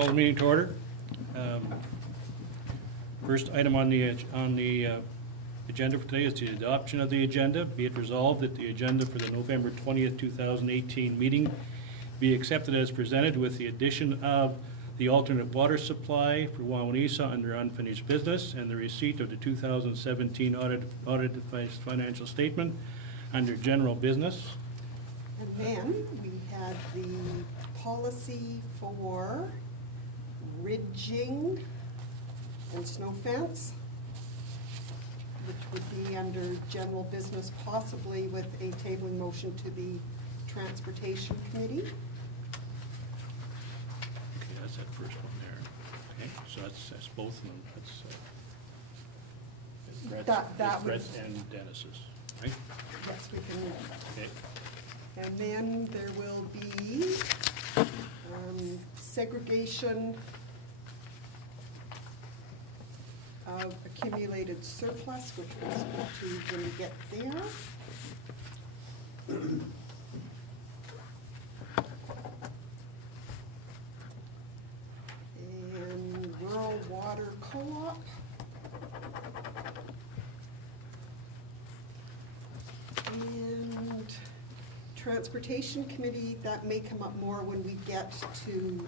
Call the meeting to order. First item on the agenda for today is the adoption of the agenda. Be it resolved that the agenda for the November 20th, 2018 meeting be accepted as presented with the addition of the alternate water supply for Wawanesa under unfinished business and the receipt of the 2017 audited financial statement under general business. And then we had the policy for ridging and snow fence, which would be under general business, possibly with a tabling motion to the Transportation Committee. Okay, that's that first one there. Okay, so that's both of them. That's Brett's and Dennis's, right? Yes, we can move that. Okay. And then there will be segregation of accumulated surplus, which we'll speak to when we get there. And rural water co-op. And Transportation Committee, that may come up more when we get to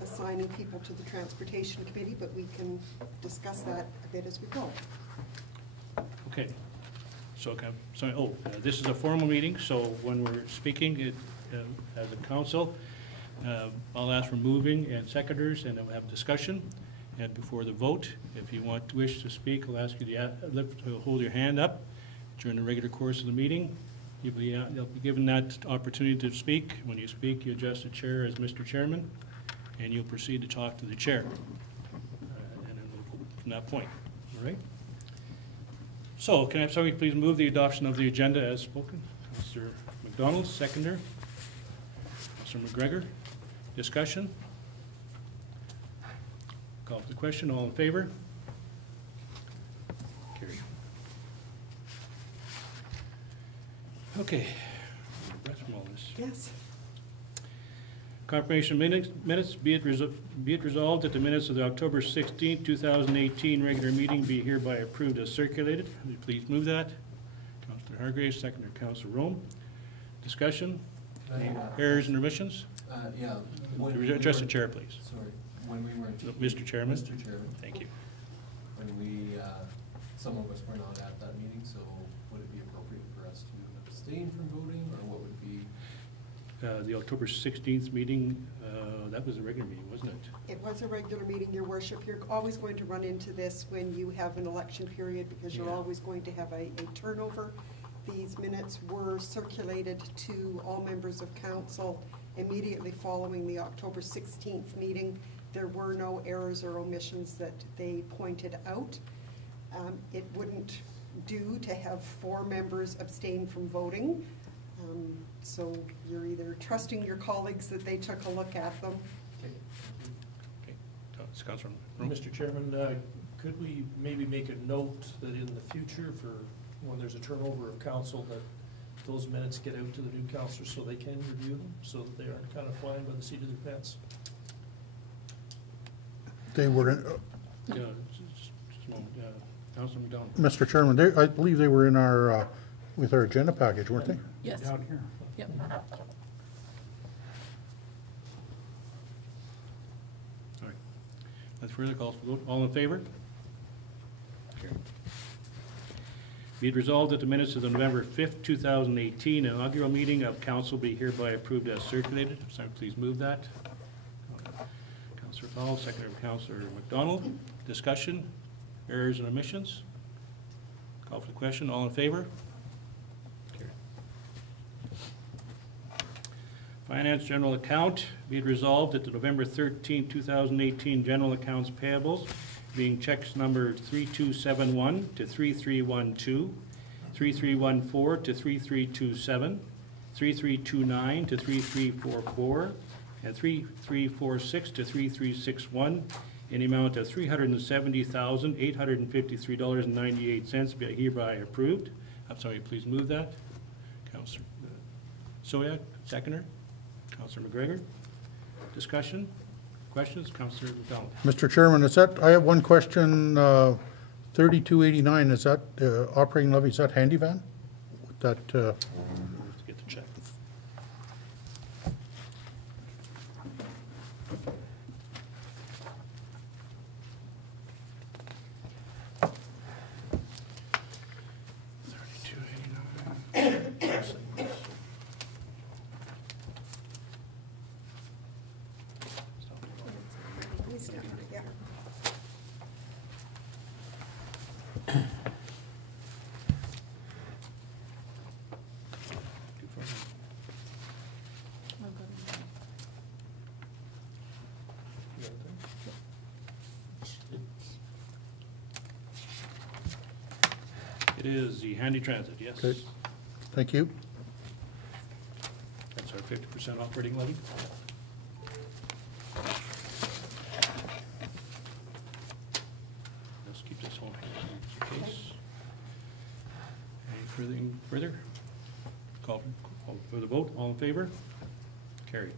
assigning people to the Transportation Committee, but we can discuss that a bit as we go. Okay. So, this is a formal meeting, so when we're speaking as a council, I'll ask for moving and seconders, and then we'll have discussion. And before the vote, if you wish to speak, I'll ask you to hold your hand up during the regular course of the meeting. You'll be given that opportunity to speak. When you speak, you address the chair as Mr. Chairman, and you'll proceed to talk to the chair. And then we'll go from that point, all right? So, can I have somebody please move the adoption of the agenda as spoken? Mr. McDonald, seconder. Mr. McGregor, discussion? Call for the question, all in favor? Carried. Okay, that's from all this. Yes. Confirmation minutes, be it resolved that the minutes of the October 16th, 2018 regular meeting be hereby approved as circulated. Will you please move that? Councillor Hargraves, seconder Councillor Rome. Discussion? Errors and remissions? Yeah. Address the chair, please. Sorry. When we were Mr. Chairman. Mr. Chairman. Thank you. When we, some of us were not at that meeting, so would it be appropriate for us to abstain from voting, or what would be? The October 16th meeting, that was a regular meeting, wasn't it? It was a regular meeting, Your Worship. You're always going to run into this when you have an election period, because you're always going to have a turnover. These minutes were circulated to all members of council immediately following the October 16th meeting. There were no errors or omissions that they pointed out. It wouldn't do to have 4 members abstain from voting. So you're either trusting your colleagues that they took a look at them. Okay. Councillor Mr. Chairman, could we maybe make a note that in the future, for when there's a turnover of council, that those minutes get out to the new councillors so they can review them, so that they aren't kind of flying by the seat of their pants? They were in, just a moment. Councillor McDonald. Mr. Chairman, I believe they were in our, with our agenda package, weren't they? Yes. Down here. Yep. All right. That's further calls for vote. All in favor? Carried. Be it resolved that the minutes of the November 5th, 2018 inaugural meeting of council be hereby approved as circulated. So please move that. Councillor Powell, seconder Councillor McDonald. Discussion, errors and omissions. Call for the question. All in favor? Carried. Finance general account. Be it resolved that the November 13th, 2018 general accounts payables being checks number 3271 to 3312, 3314 to 3327, 3329 to 3344, and 3346 to 3361 in the amount of $370,853.98 be hereby approved. I'm sorry, please move that. Councillor Soyak, seconder. Councillor McGregor. Discussion? Questions? Councillor McDonald. Mr. Chairman, I have one question, 3289, is that operating levy, is that handy van? With that, Let's get the check. Yeah. It is the Handy Transit, yes. Okay. Thank you. That's our 50% operating levy. Let's keep this whole case. Anything further? Call for the vote. All in favor? Carried.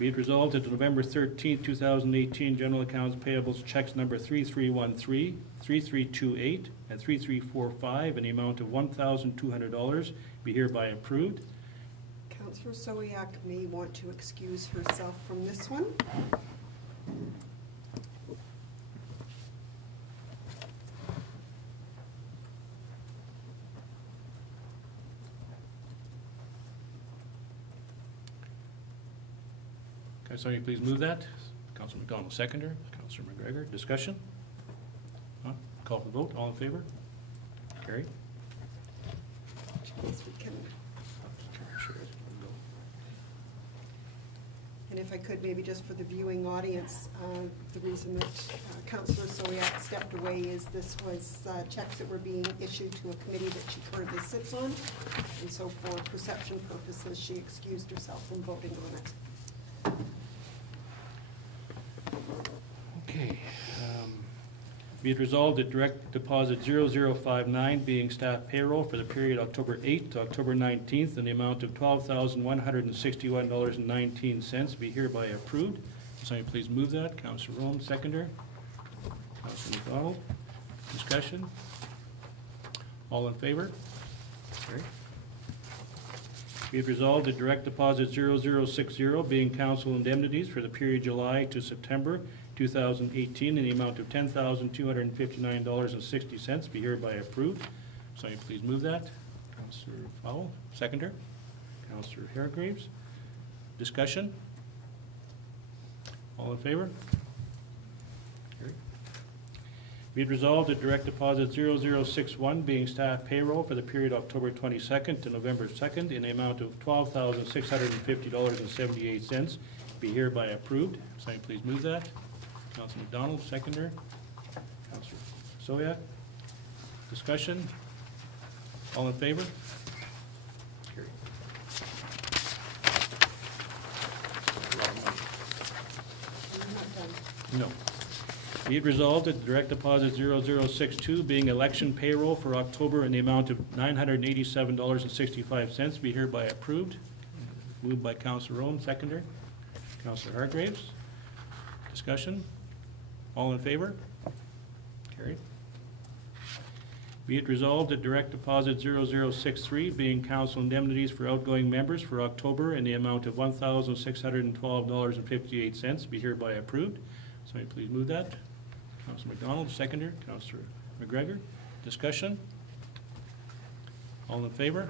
Be it resolved that the November 13th, 2018 general accounts payables checks number 3313, 3328, and 3345 in the amount of $1,200 be hereby approved. Councillor Sowiak may want to excuse herself from this one. Councillor, please move that. Councillor McDonald, seconder. Councillor McGregor, discussion? None? Call for the vote. All in favor? Carried. Yes, we can. And if I could, maybe just for the viewing audience, the reason that Councillor Sowiak stepped away is this was checks that were being issued to a committee that she currently sits on. And so for perception purposes, she excused herself from voting on it. Okay. Be it resolved that direct deposit 0059 being staff payroll for the period October 8th to October 19th in the amount of $12,161.19 be hereby approved. Somebody please move that. Councillor Rome, seconder. Councillor McDonald. Discussion? All in favor? Carried. Be it resolved that direct deposit 0060 being council indemnities for the period July to September 2018 in the amount of $10,259.60 be hereby approved. Somebody please move that. Councillor Fowle, seconder. Councillor Hargreaves. Discussion? All in favor? Carried. Be it resolved that direct deposit 0061 being staff payroll for the period October 22nd to November 2nd in the amount of $12,650.78 be hereby approved. Somebody please move that. Councillor McDonald, seconder. Councillor Sowiak. Discussion? All in favor? Carried. I'm not done. No. Be it resolved that direct deposit 0062 being election payroll for October in the amount of $987.65 be hereby approved. Moved by Councillor Rome, seconder. Councillor Hargreaves. Discussion? All in favor? Carried. Be it resolved that direct deposit 0063 being council indemnities for outgoing members for October in the amount of $1,612.58 be hereby approved. Somebody please move that. Councillor McDonald, seconder. Councillor McGregor. Discussion? All in favor?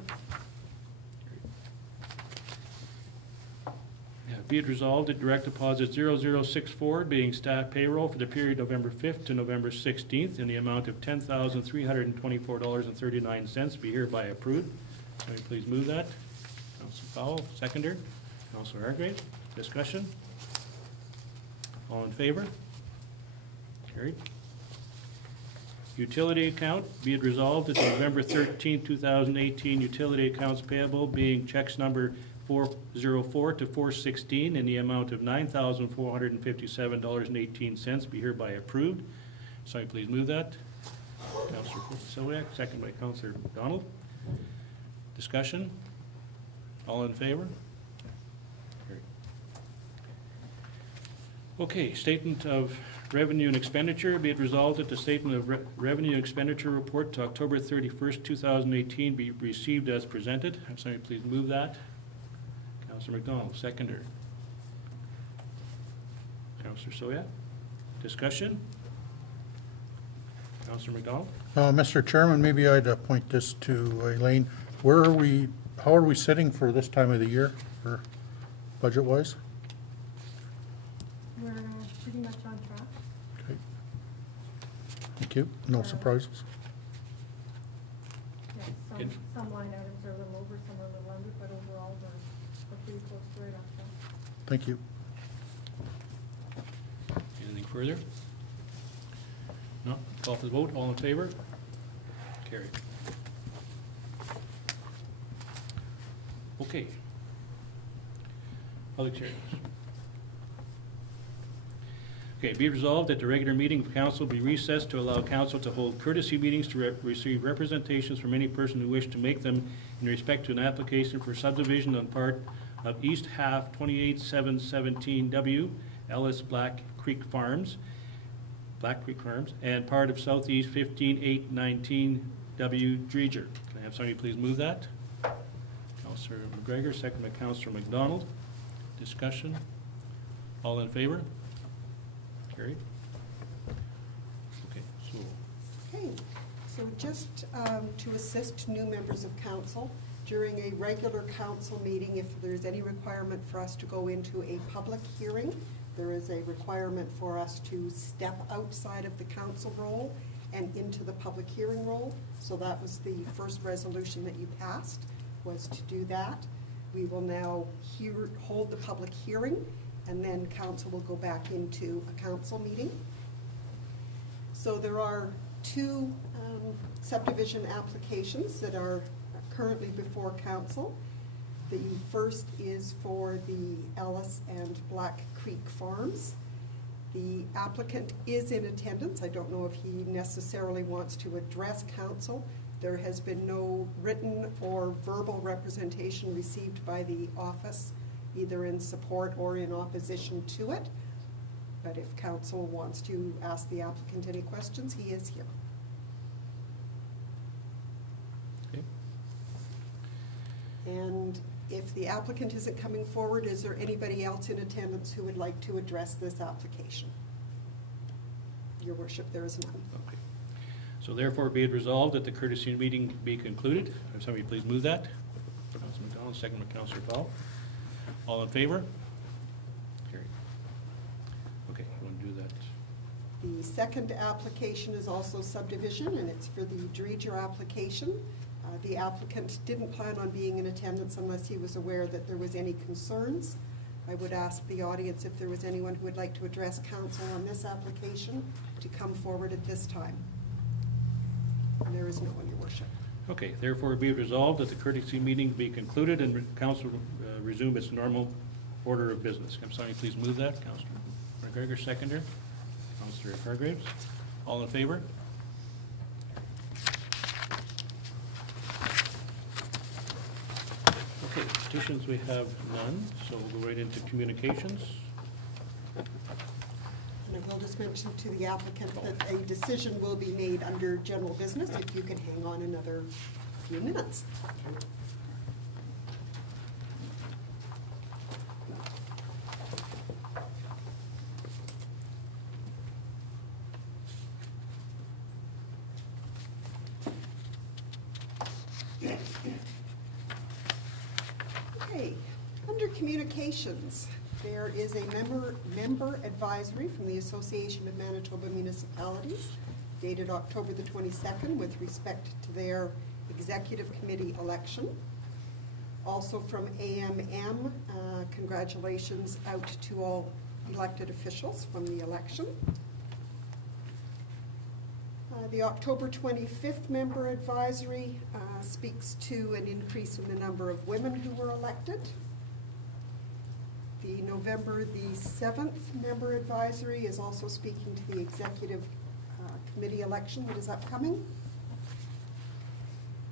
Be it resolved that direct deposit 0064 being staff payroll for the period November 5th to November 16th in the amount of $10,324.39 be hereby approved. Somebody please move that. Councillor Fowle, seconder. Councillor Hargrave. Discussion? All in favor? Carried. Utility account, be it resolved that the November 13th, 2018 utility accounts payable being checks number 404 to 416 in the amount of $9,457.18 be hereby approved. Somebody please move that. Councillor Sowiak, second by Councillor McDonald. Discussion? All in favor? Carried. Okay, statement of revenue and expenditure. Be it resolved that the statement of revenue and expenditure report to October 31st, 2018 be received as presented. Have somebody please move that. Councillor McDonald, seconder. Councillor Soya. Discussion? Councillor McDonald? Mr. Chairman, maybe I'd point this to Elaine. Where are we, how are we sitting for this time of the year, for budget-wise? We're pretty much on track. Okay. Thank you. No surprises? Yeah, Good. some line items are a little over, some are a little under, but overall, we're pretty close to right on track. Thank you. Anything further? No? Call for the vote. All in favor? Carried. Okay. Public hearings. Okay, be resolved that the regular meeting of council be recessed to allow council to hold courtesy meetings to receive representations from any person who wish to make them in respect to an application for subdivision on part of East Half 28717W, Ellis Black Creek Farms, and part of Southeast 15819W, Dreger. Can I have somebody please move that? Councillor McGregor, second by Councillor McDonald. Discussion? All in favor? Carried. Okay, so, Okay, so just to assist new members of council, during a regular council meeting, if there's any requirement for us to go into a public hearing, there is a requirement for us to step outside of the council role and into the public hearing role. So that was the first resolution that you passed, was to do that. We will now hold the public hearing, and then council will go back into a council meeting. So there are two subdivision applications that are currently before council. The first is for the Ellis and Black Creek Farms. The applicant is in attendance. I don't know if he necessarily wants to address council. There has been no written or verbal representation received by the office, either in support or in opposition to it. But if council wants to ask the applicant any questions, he is here. okay. And if the applicant isn't coming forward, is there anybody else in attendance who would like to address this application? Your worship, there is none. Okay. So therefore, be it resolved that the courtesy meeting be concluded. Have somebody please move that. Councilor McDonald, second by Councilor Powell. All in favor? Carried. Okay, you want to do that? The second application is also subdivision, and it's for the Dreger application. The applicant didn't plan on being in attendance unless he was aware that there was any concerns. I would ask the audience if there was anyone who would like to address council on this application to come forward at this time. And there is no one, your worship. Okay, therefore be it resolved that the courtesy meeting be concluded and council resume its normal order of business. Can somebody please move that? Councilor McGregor, seconder. Councilor Hargraves. All in favor? Okay, petitions we have none, so we'll go right into communications. And I will just mention to the applicant that a decision will be made under general business if you can hang on another few minutes. Okay, under communications, there is a member advisory from the Association of Manitoba Municipalities dated October the 22nd with respect to their executive committee election. Also from AMM, congratulations out to all elected officials from the election. The October 25th member advisory speaks to an increase in the number of women who were elected. The November the 7th member advisory is also speaking to the executive committee election that is upcoming.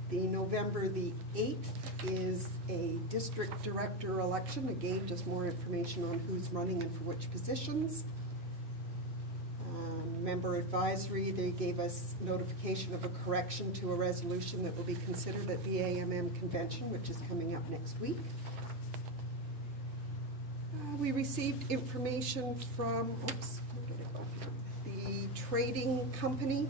The November the 8th is a district director election. Again, just more information on who's running and for which positions. Member advisory, they gave us notification of a correction to a resolution that will be considered at the AMM convention, which is coming up next week. We received information from, the trading company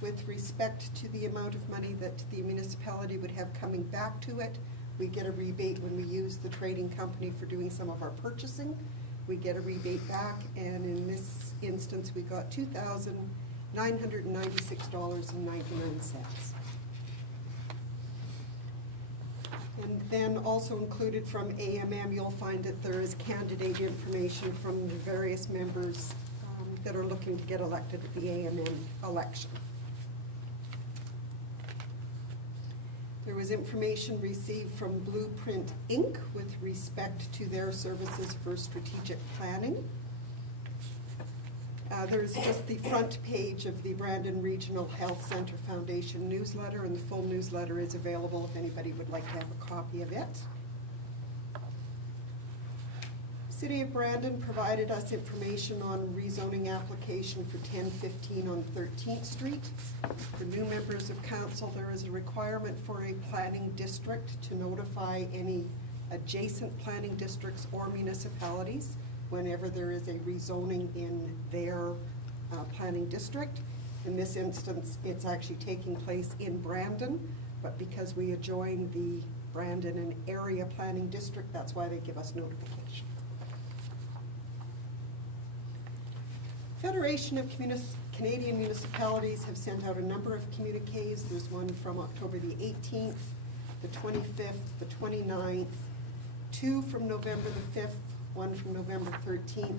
with respect to the amount of money that the municipality would have coming back to it. We get a rebate when we use the trading company for doing some of our purchasing. We get a rebate back, and in this instance, we got $2,996.99. And then also included from AMM, you'll find that there is candidate information from the various members that are looking to get elected at the AMM election. There was information received from Blueprint Inc. with respect to their services for strategic planning. There's just the front page of the Brandon Regional Health Center Foundation newsletter, and the full newsletter is available if anybody would like to have a copy of it. City of Brandon provided us information on rezoning application for 1015 on 13th Street. For new members of council, there is a requirement for a planning district to notify any adjacent planning districts or municipalities whenever there is a rezoning in their planning district. In this instance, it's actually taking place in Brandon, but because we adjoin the Brandon and area planning district, that's why they give us notification. Federation of Canadian Municipalities have sent out a number of communiques. There's one from October the 18th, the 25th, the 29th, two from November the 5th, one from November 13th,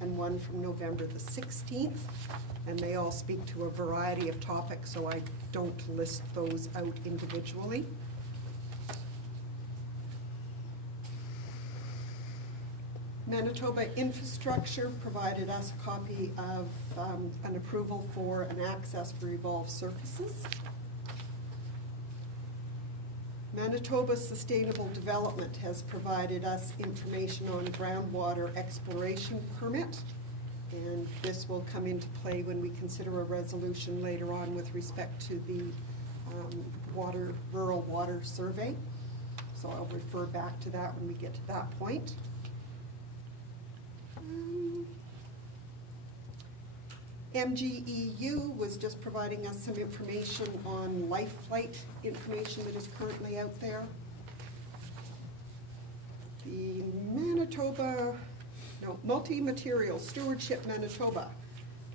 and one from November the 16th. And they all speak to a variety of topics, so I don't list those out individually. Manitoba Infrastructure provided us a copy of an approval for an access for evolved surfaces. Manitoba Sustainable Development has provided us information on groundwater exploration permit, and this will come into play when we consider a resolution later on with respect to the rural water survey. So I'll refer back to that when we get to that point. MGEU was just providing us some information on life flight information that is currently out there. The Multi-Material Stewardship Manitoba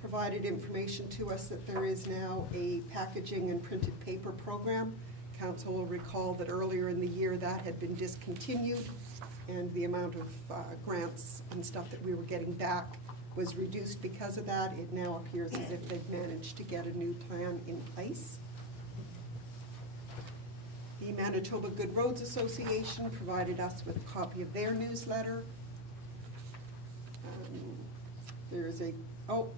provided information to us that there is now a packaging and printed paper program. Council will recall that earlier in the year that had been discontinued, and the amount of grants and stuff that we were getting back was reduced because of that. It now appears as if they've managed to get a new plan in place. The Manitoba Good Roads Association provided us with a copy of their newsletter. There's I don't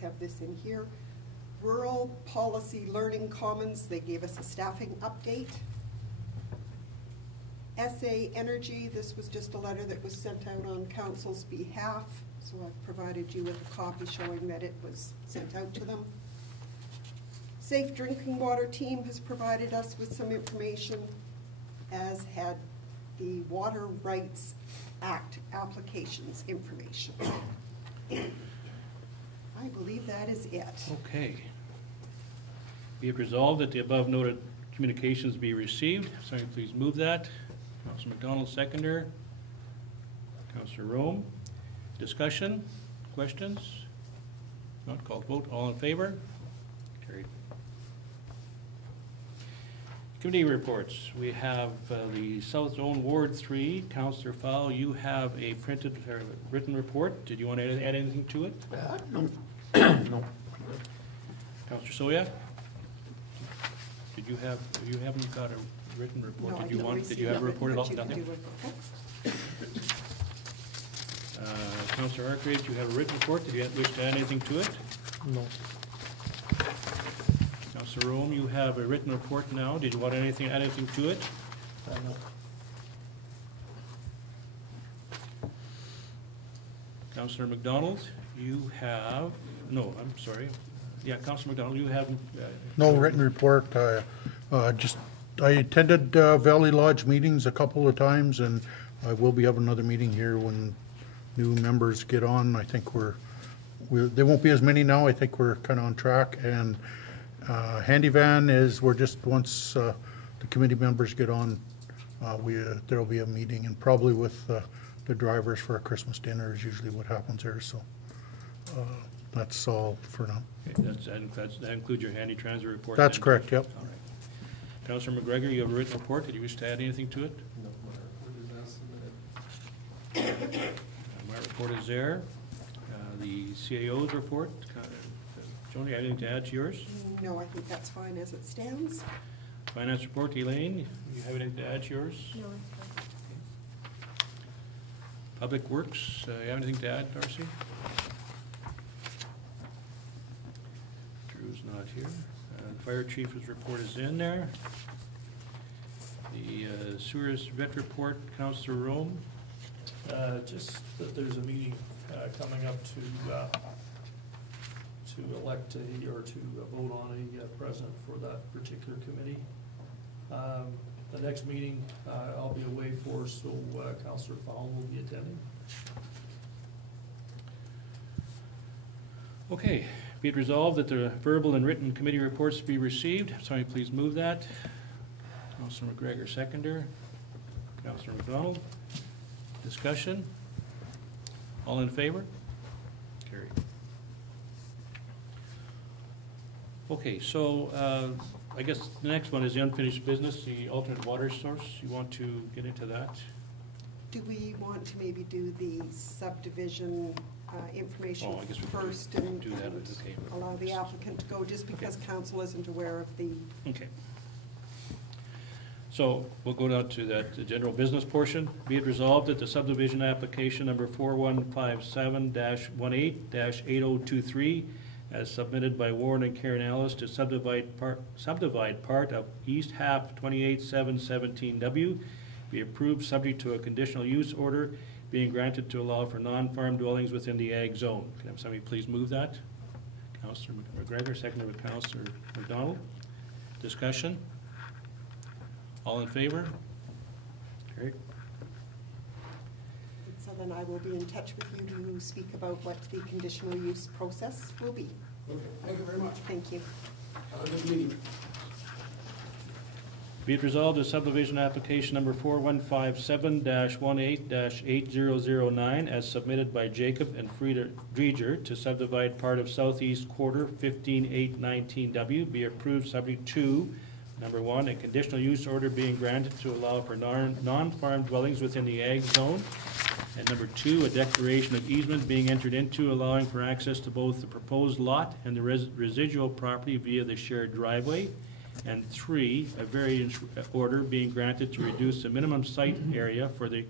have this in here. Rural Policy Learning Commons, they gave us a staffing update. SA Energy, this was just a letter that was sent out on council's behalf, so I've provided you with a copy showing that it was sent out to them. Safe Drinking Water Team has provided us with some information, as had the Water Rights Act applications information. I believe that is it. Okay. Be it resolved that the above noted communications be received. Somebody please move that. Councilor McDonald, seconder. Councilor Rome. Discussion? Questions? Not called vote. All in favor? Carried. Committee reports. We have the South Zone Ward 3. Councilor Fowl, you have a printed written report. Did you want to add anything to it? No. No. Councilor Soya? Did you have? You haven't got a written report. No, Did you want? Did you have a report at all? Nothing. Councilor Arkwright, you have a written report. Did you wish to add anything to it? No. Councilor Councillor Rome, you have a written report now. Did you want add anything to it? No. Councillor McDonald, you have, no, I'm sorry. Yeah, Councillor McDonald, you have. No written report. I attended Valley Lodge meetings a couple of times, and I will be having another meeting here when new members get on. I think there won't be as many now. I think we're kind of on track. And Handy Van we're just, once the committee members get on, there'll be a meeting, and probably with the drivers for a Christmas dinner is usually what happens there. So that's all for now. Okay, that includes your handy transit report? That's then? correct, yep. All right. Councillor McGregor, you have a written report. Did you wish to add anything to it? No, my report is as submitted. My report is there. The CAO's report. Joni, anything to add to yours? No, I think that's fine as it stands. Finance report, Elaine, you have anything to add to yours? No, it's fine. Public Works, you have anything to add, Darcy? Drew's not here. Fire Chief's report is in there. The Sewers Vet report, Councillor Rome. Just that there's a meeting coming up to elect or to vote on a president for that particular committee. The next meeting I'll be away for, so Councillor Fowle will be attending. Okay, be it resolved that the verbal and written committee reports be received. Somebody please move that. Councillor McGregor, seconder. Councillor McDonald. Discussion? All in favor? Carried. Okay, so I guess the next one is the unfinished business, the alternate water source. You want to get into that? Do we want to maybe do the subdivision information Oh, I guess we could first and do that, okay. allow the applicant to go, just because council isn't aware of the, Okay. So we'll go down to that, the general business portion. Be it resolved that the subdivision application number 4157-18-8023 as submitted by Warren and Karen Ellis to subdivide part of east half 28717W be approved subject to a conditional use order being granted to allow for non-farm dwellings within the ag zone. Can I have somebody please move that? Councillor McGregor, seconded by Councillor McDonald. Discussion? All in favor? Carried. so then I will be in touch with you to speak about what the conditional use process will be. Okay, thank you very much. Thank you. Have a good meeting. Be it resolved that subdivision application number 4157-18-8009 as submitted by Jacob and Frida Dreger to subdivide part of southeast quarter 15819W be approved subject to, number one, a conditional use order being granted to allow for non-farm dwellings within the ag zone. And number two, a declaration of easement being entered into allowing for access to both the proposed lot and the residual property via the shared driveway. And three, a variance order being granted to reduce the minimum site area for the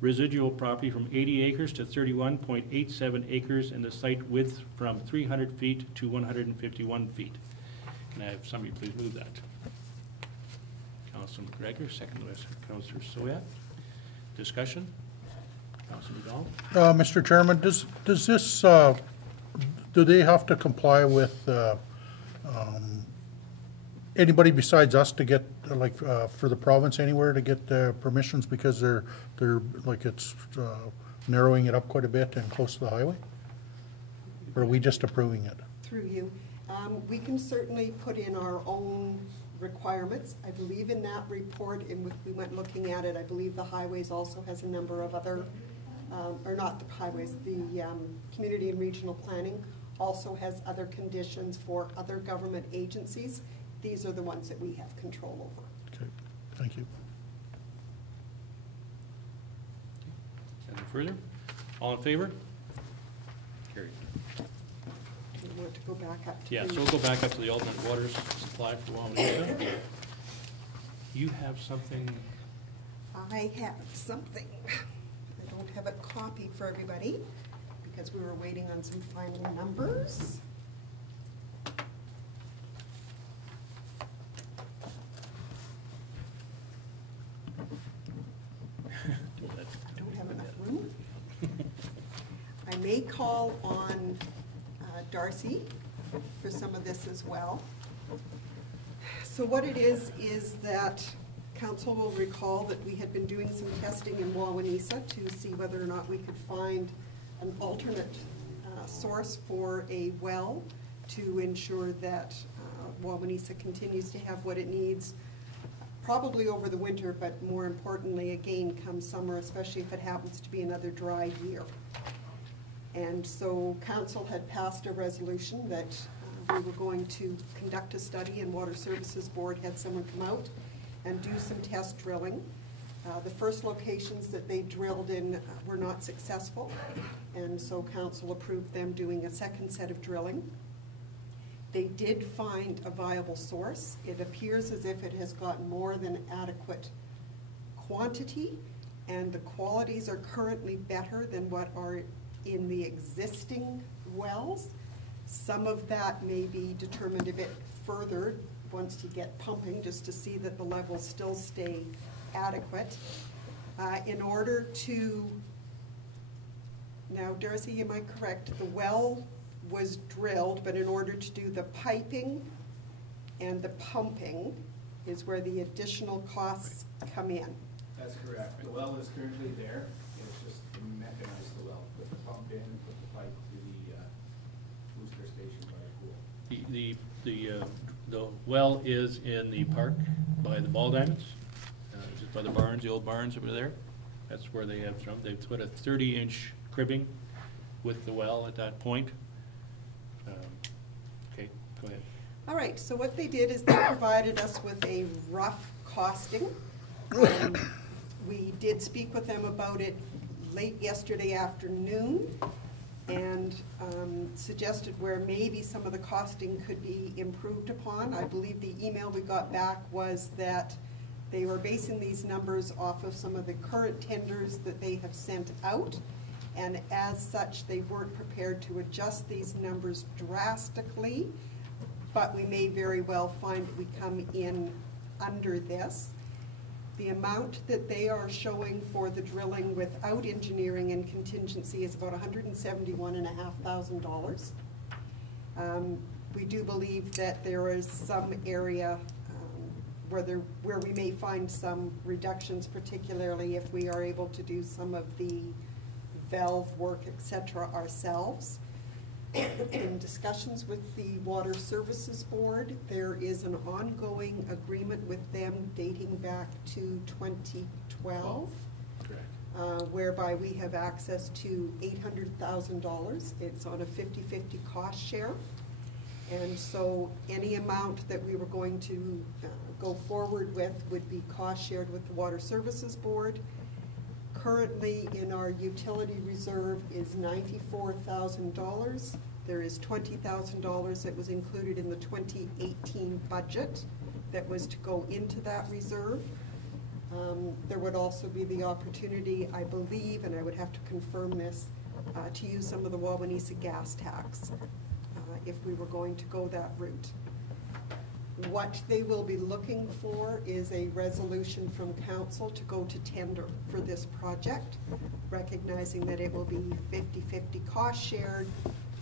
residual property from 80 acres to 31.87 acres and the site width from 300 feet to 151 feet. Can I have somebody please move that? Councilor McGregor, second by Councilor Soya. Discussion? Councilor McDonald? Mr. Chairman, does this, do they have to comply with anybody besides us to get, like, for the province anywhere to get permissions because they're like it's narrowing it up quite a bit and close to the highway? Or are we just approving it? Through you. We can certainly put in our own requirements. I believe in that report, and we went looking at it, I believe the highways also has a number of other, or not the highways, the community and regional planning also has other conditions for other government agencies. These are the ones that we have control over. Okay, thank you. Anything further? All in favor? Carried. Do you want to go back up to Yeah, the- so we'll go back up to the alternate water supply for Wawanesa. You have something, I have something. I don't have a copy for everybody because we were waiting on some final numbers. on Darcy for some of this as well. So what it is that council will recall that we had been doing some testing in Wawanesa to see whether or not we could find an alternate source for a well to ensure that Wawanesa continues to have what it needs, probably over the winter, but more importantly, again, come summer, especially if it happens to be another dry year. And so council had passed a resolution that we were going to conduct a study, and Water Services Board had someone come out and do some test drilling. The first locations that they drilled in were not successful, and so council approved them doing a second set of drilling. They did find a viable source. It appears as if it has got more than adequate quantity, and the qualities are currently better than what are in the existing wells. Some of that may be determined a bit further once you get pumping, just to see that the levels still stay adequate. In order to, now Darcy, am I correct? The well was drilled, but in order to do the piping and the pumping is where the additional costs come in. That's correct. The well is currently there. It's just to mechanize the well, put the pump in, put the pipe to the booster station by the pool. The well is in the park by the ball diamonds, just by the barns, the old barns over there. That's where they have from. They've put a 30-inch cribbing with the well at that point. Okay, go ahead. All right, so what they did is they provided us with a rough costing. We did speak with them about it late yesterday afternoon, and suggested where maybe some of the costing could be improved upon. I believe the email we got back was that they were basing these numbers off of some of the current tenders that they have sent out, and as such they weren't prepared to adjust these numbers drastically, but we may very well find that we come in under this. The amount that they are showing for the drilling without engineering and contingency is about $171,500. We do believe that there is some area where we may find some reductions, particularly if we are able to do some of the valve work, etc., ourselves. In discussions with the Water Services Board, there is an ongoing agreement with them dating back to 2012, whereby we have access to $800,000. It's on a 50-50 cost share. And so any amount that we were going to go forward with would be cost shared with the Water Services Board. Currently in our utility reserve is $94,000. There is $20,000 that was included in the 2018 budget that was to go into that reserve. There would also be the opportunity, I believe, and I would have to confirm this, to use some of the Wawanesa gas tax if we were going to go that route. What they will be looking for is a resolution from council to go to tender for this project, recognizing that it will be 50-50 cost shared,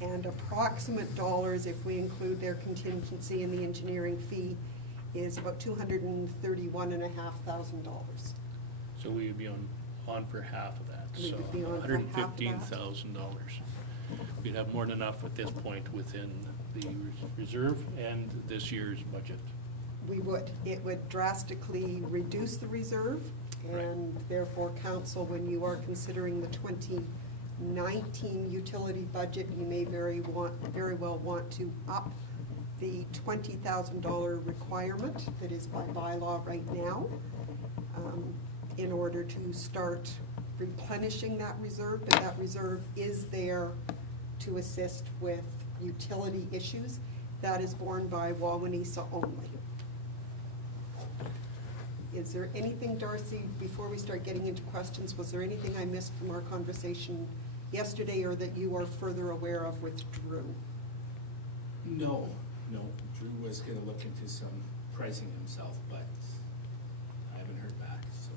and approximate dollars, if we include their contingency and the engineering fee, is about $231,500. So we would be on for half of that, We so would be on for half of that. $115,000. We'd have more than enough at this point within the reserve and this year's budget. We would. It would drastically reduce the reserve, and therefore council, when you are considering the 2019 utility budget, you may very well want to up the $20,000 requirement that is by bylaw right now in order to start replenishing that reserve, but that reserve is there to assist with utility issues. That is borne by Wawanesa only. Is there anything, Darcy, before we start getting into questions, was there anything I missed from our conversation yesterday or that you are further aware of with Drew? No. Drew was going to look into some pricing himself, but I haven't heard back. So.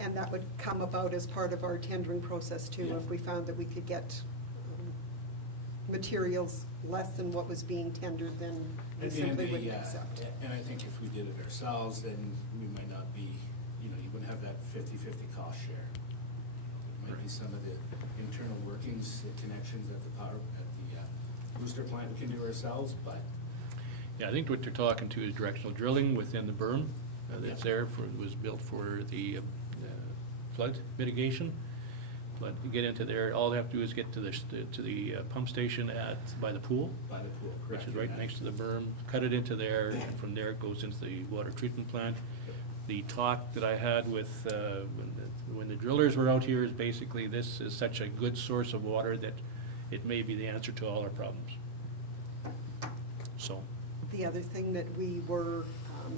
And that would come about as part of our tendering process too, Yeah. if we found that we could get materials less than what was being tendered, then we At the end of simply the wouldn't day, accept. and I think if we did it ourselves, then we might not be, you wouldn't have that 50-50 cost share. It might be some of the internal workings, the connections at the booster plant we can do ourselves, but Yeah, I think what they're talking to is directional drilling within the berm that's there was built for the flood mitigation. But you get into there, all they have to do is get to the pump station by the pool, by the pool, which correct? is right next to the berm, cut it into there, and from there it goes into the water treatment plant. The talk that I had with, when the drillers were out here is basically this is such a good source of water that it may be the answer to all our problems. So, The other thing that we were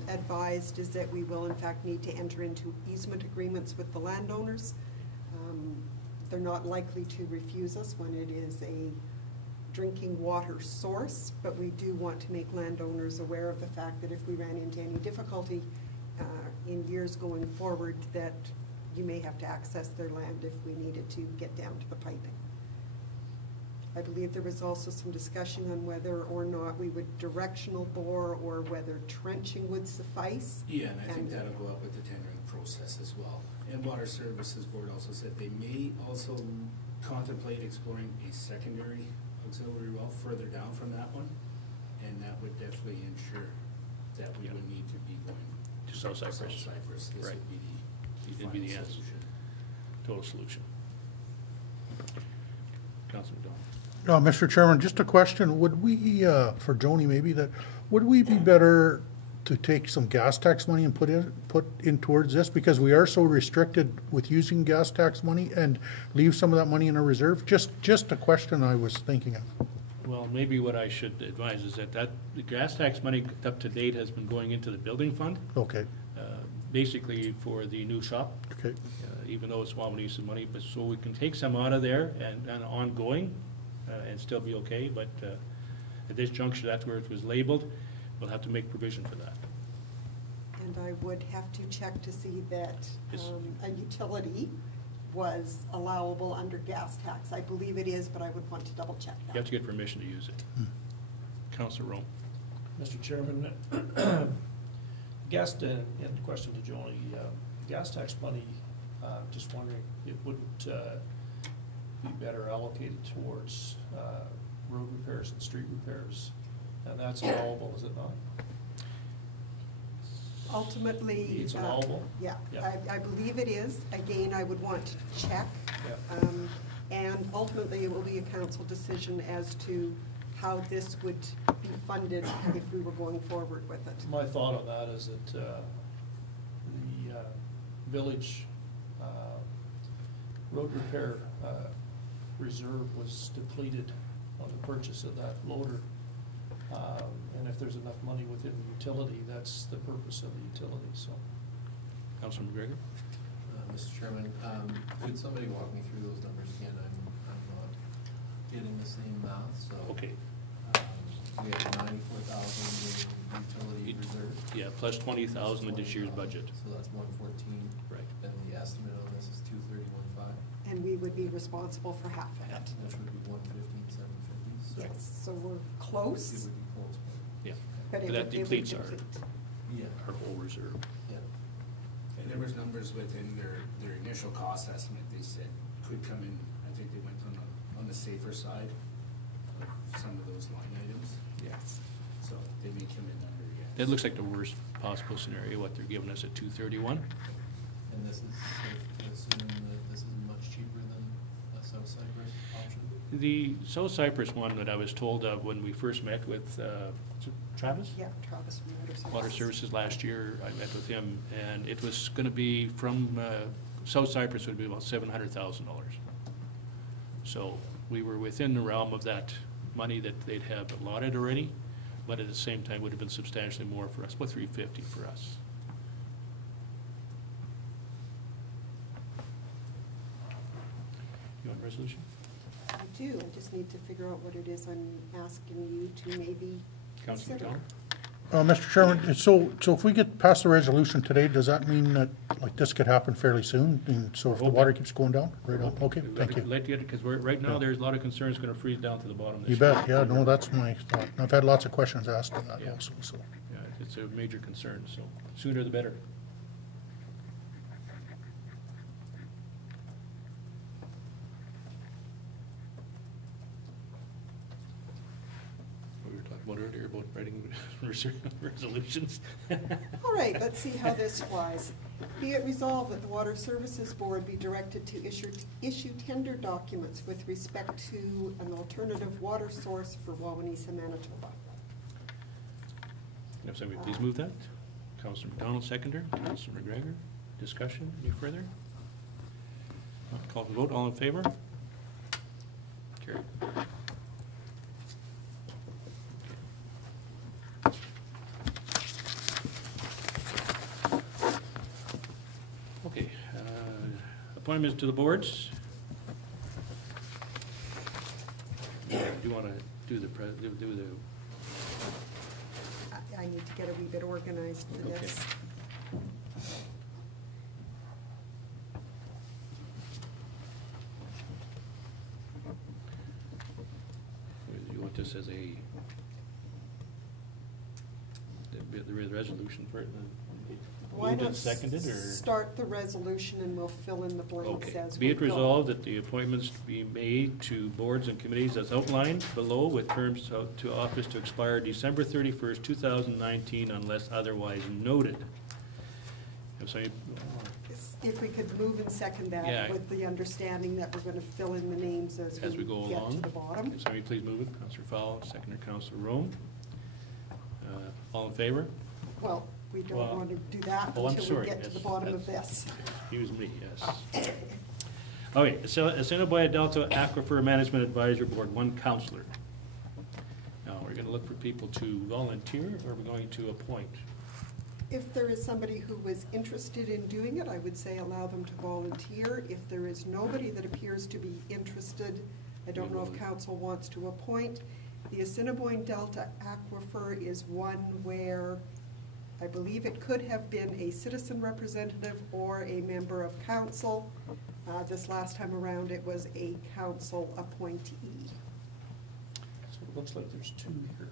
advised is that we will in fact need to enter into easement agreements with the landowners. They're not likely to refuse us when it is a drinking water source, but we do want to make landowners aware of the fact that if we ran into any difficulty in years going forward, that you may have to access their land if we needed to get down to the piping. I believe there was also some discussion on whether or not we would directional bore or whether trenching would suffice. Yeah, and I think that'll go up with the tendering process as well. And Water Services Board also said they may also contemplate exploring a secondary auxiliary well further down from that one, and that would definitely ensure that we would need to be going to South Cypress. South Cypress. This Right. would be It'd be the final answer. solution. Total solution. Councilor McDonald. Mr. Chairman, just a question, would we, for Joni maybe, would we be better to take some gas tax money and put in towards this? Because we are so restricted with using gas tax money, and leave some of that money in a reserve? Just a question I was thinking of. Well, maybe what I should advise is that the gas tax money up to date has been going into the building fund, Okay, basically for the new shop, okay, even though it's Wawanesa money, but so we can take some out of there and ongoing, and still be okay, but at this juncture, that's where it was labeled. We'll have to make provision for that. And I would have to check to see that Yes. a utility was allowable under gas tax. I believe it is, but I would want to double check that. You have to get permission to use it. Councilor Rome. Mr. Chairman, and question to Joni, gas tax money, just wondering, it wouldn't be better allocated towards road repairs and street repairs, and that's allowable, is it not? Ultimately. It's allowable? Yeah, Yeah. I believe it is. Again, I would want to check. Yeah. And ultimately, it will be a council decision as to how this would be funded if we were going forward with it. My thought on that is that the village road repair reserve was depleted on the purchase of that loader. And if there's enough money within the utility, that's the purpose of the utility, so. Councilor McGregor. Mr. Chairman, could somebody walk me through those numbers again? I'm not getting the same math, so. Okay. We have 94,000 in utility reserve. Yeah, plus 20,000 in this year's budget. So that's 114. Right. And the estimate on this is 231.5, And we would be responsible for half of it. which would be 115,750. So Yes, so we're it close, would be close, Yeah. but it That would depletes our deplete. our whole reserve. yeah. And there was numbers within their initial cost estimate, they said could come in, I think they went on the safer side of some of those line items. Yes. So they may come in under, yeah. That looks like the worst possible scenario, what they're giving us at 231. And this is, safe to assume that this is much cheaper than a South Cypress option? The South Cypress one that I was told of when we first met with Travis? Yeah, Travis from Water Services. Water Services last year, I met with him, and it was gonna be from, South Cypress would be about $700,000. So we were within the realm of that money that they'd have allotted already, but at the same time would have been substantially more for us, about $350 for us. You want a resolution? I do, I just need to figure out what it is I'm asking you to maybe Councilor consider. McDonald? Mr. Chairman, so if we get past the resolution today, does that mean that, like, this could happen fairly soon? And so if the water keeps going down, right on, okay, thank you. Because right now, Yeah. there's a lot of concerns gonna freeze down to the bottom this You year. bet, yeah, no, that's my thought. I've had lots of questions asked on that Yeah. also, so. Yeah, it's a major concern, so sooner the better. We were talking about earlier about writing resolutions. All right, let's see how this flies. Be it resolved that the Water Services Board be directed to issue tender documents with respect to an alternative water source for Wawanesa, Manitoba. If somebody please move that. Councilor McDonald, seconder. Councilor McGregor, discussion, any further? Call for vote, all in favor? Carried. Okay, appointments to the boards. Do you want to do the, I need to get a wee bit organized for Okay. this. you want this as a, the resolution for it? Why Moved and not seconded, or? start the resolution and we'll fill in the blanks Okay. as we Be go. it resolved that the appointments be made to boards and committees as outlined below with terms to office to expire December 31st, 2019 unless otherwise noted. If somebody, If we could move and second Yeah. that with the understanding that we're gonna fill in the names as as we we go get along. to the bottom. If somebody please move it. Councillor Fowle, seconder Councillor Rome. All in favor? Well, we don't Well, want to do that oh, I'm until we sorry, get to yes, the bottom of that's- this. Excuse me, yes. Okay, so Assiniboia Delta Aquifer Management Advisory Board, one counselor. Now, we're gonna look for people to volunteer, or we're going to appoint? If there is somebody who was interested in doing it, I would say allow them to volunteer. If there is nobody that appears to be interested, I don't know if council wants to appoint. The Assiniboine Delta Aquifer is one where I believe it could have been a citizen representative or a member of council. This last time around, it was a council appointee. So it looks like there's two here.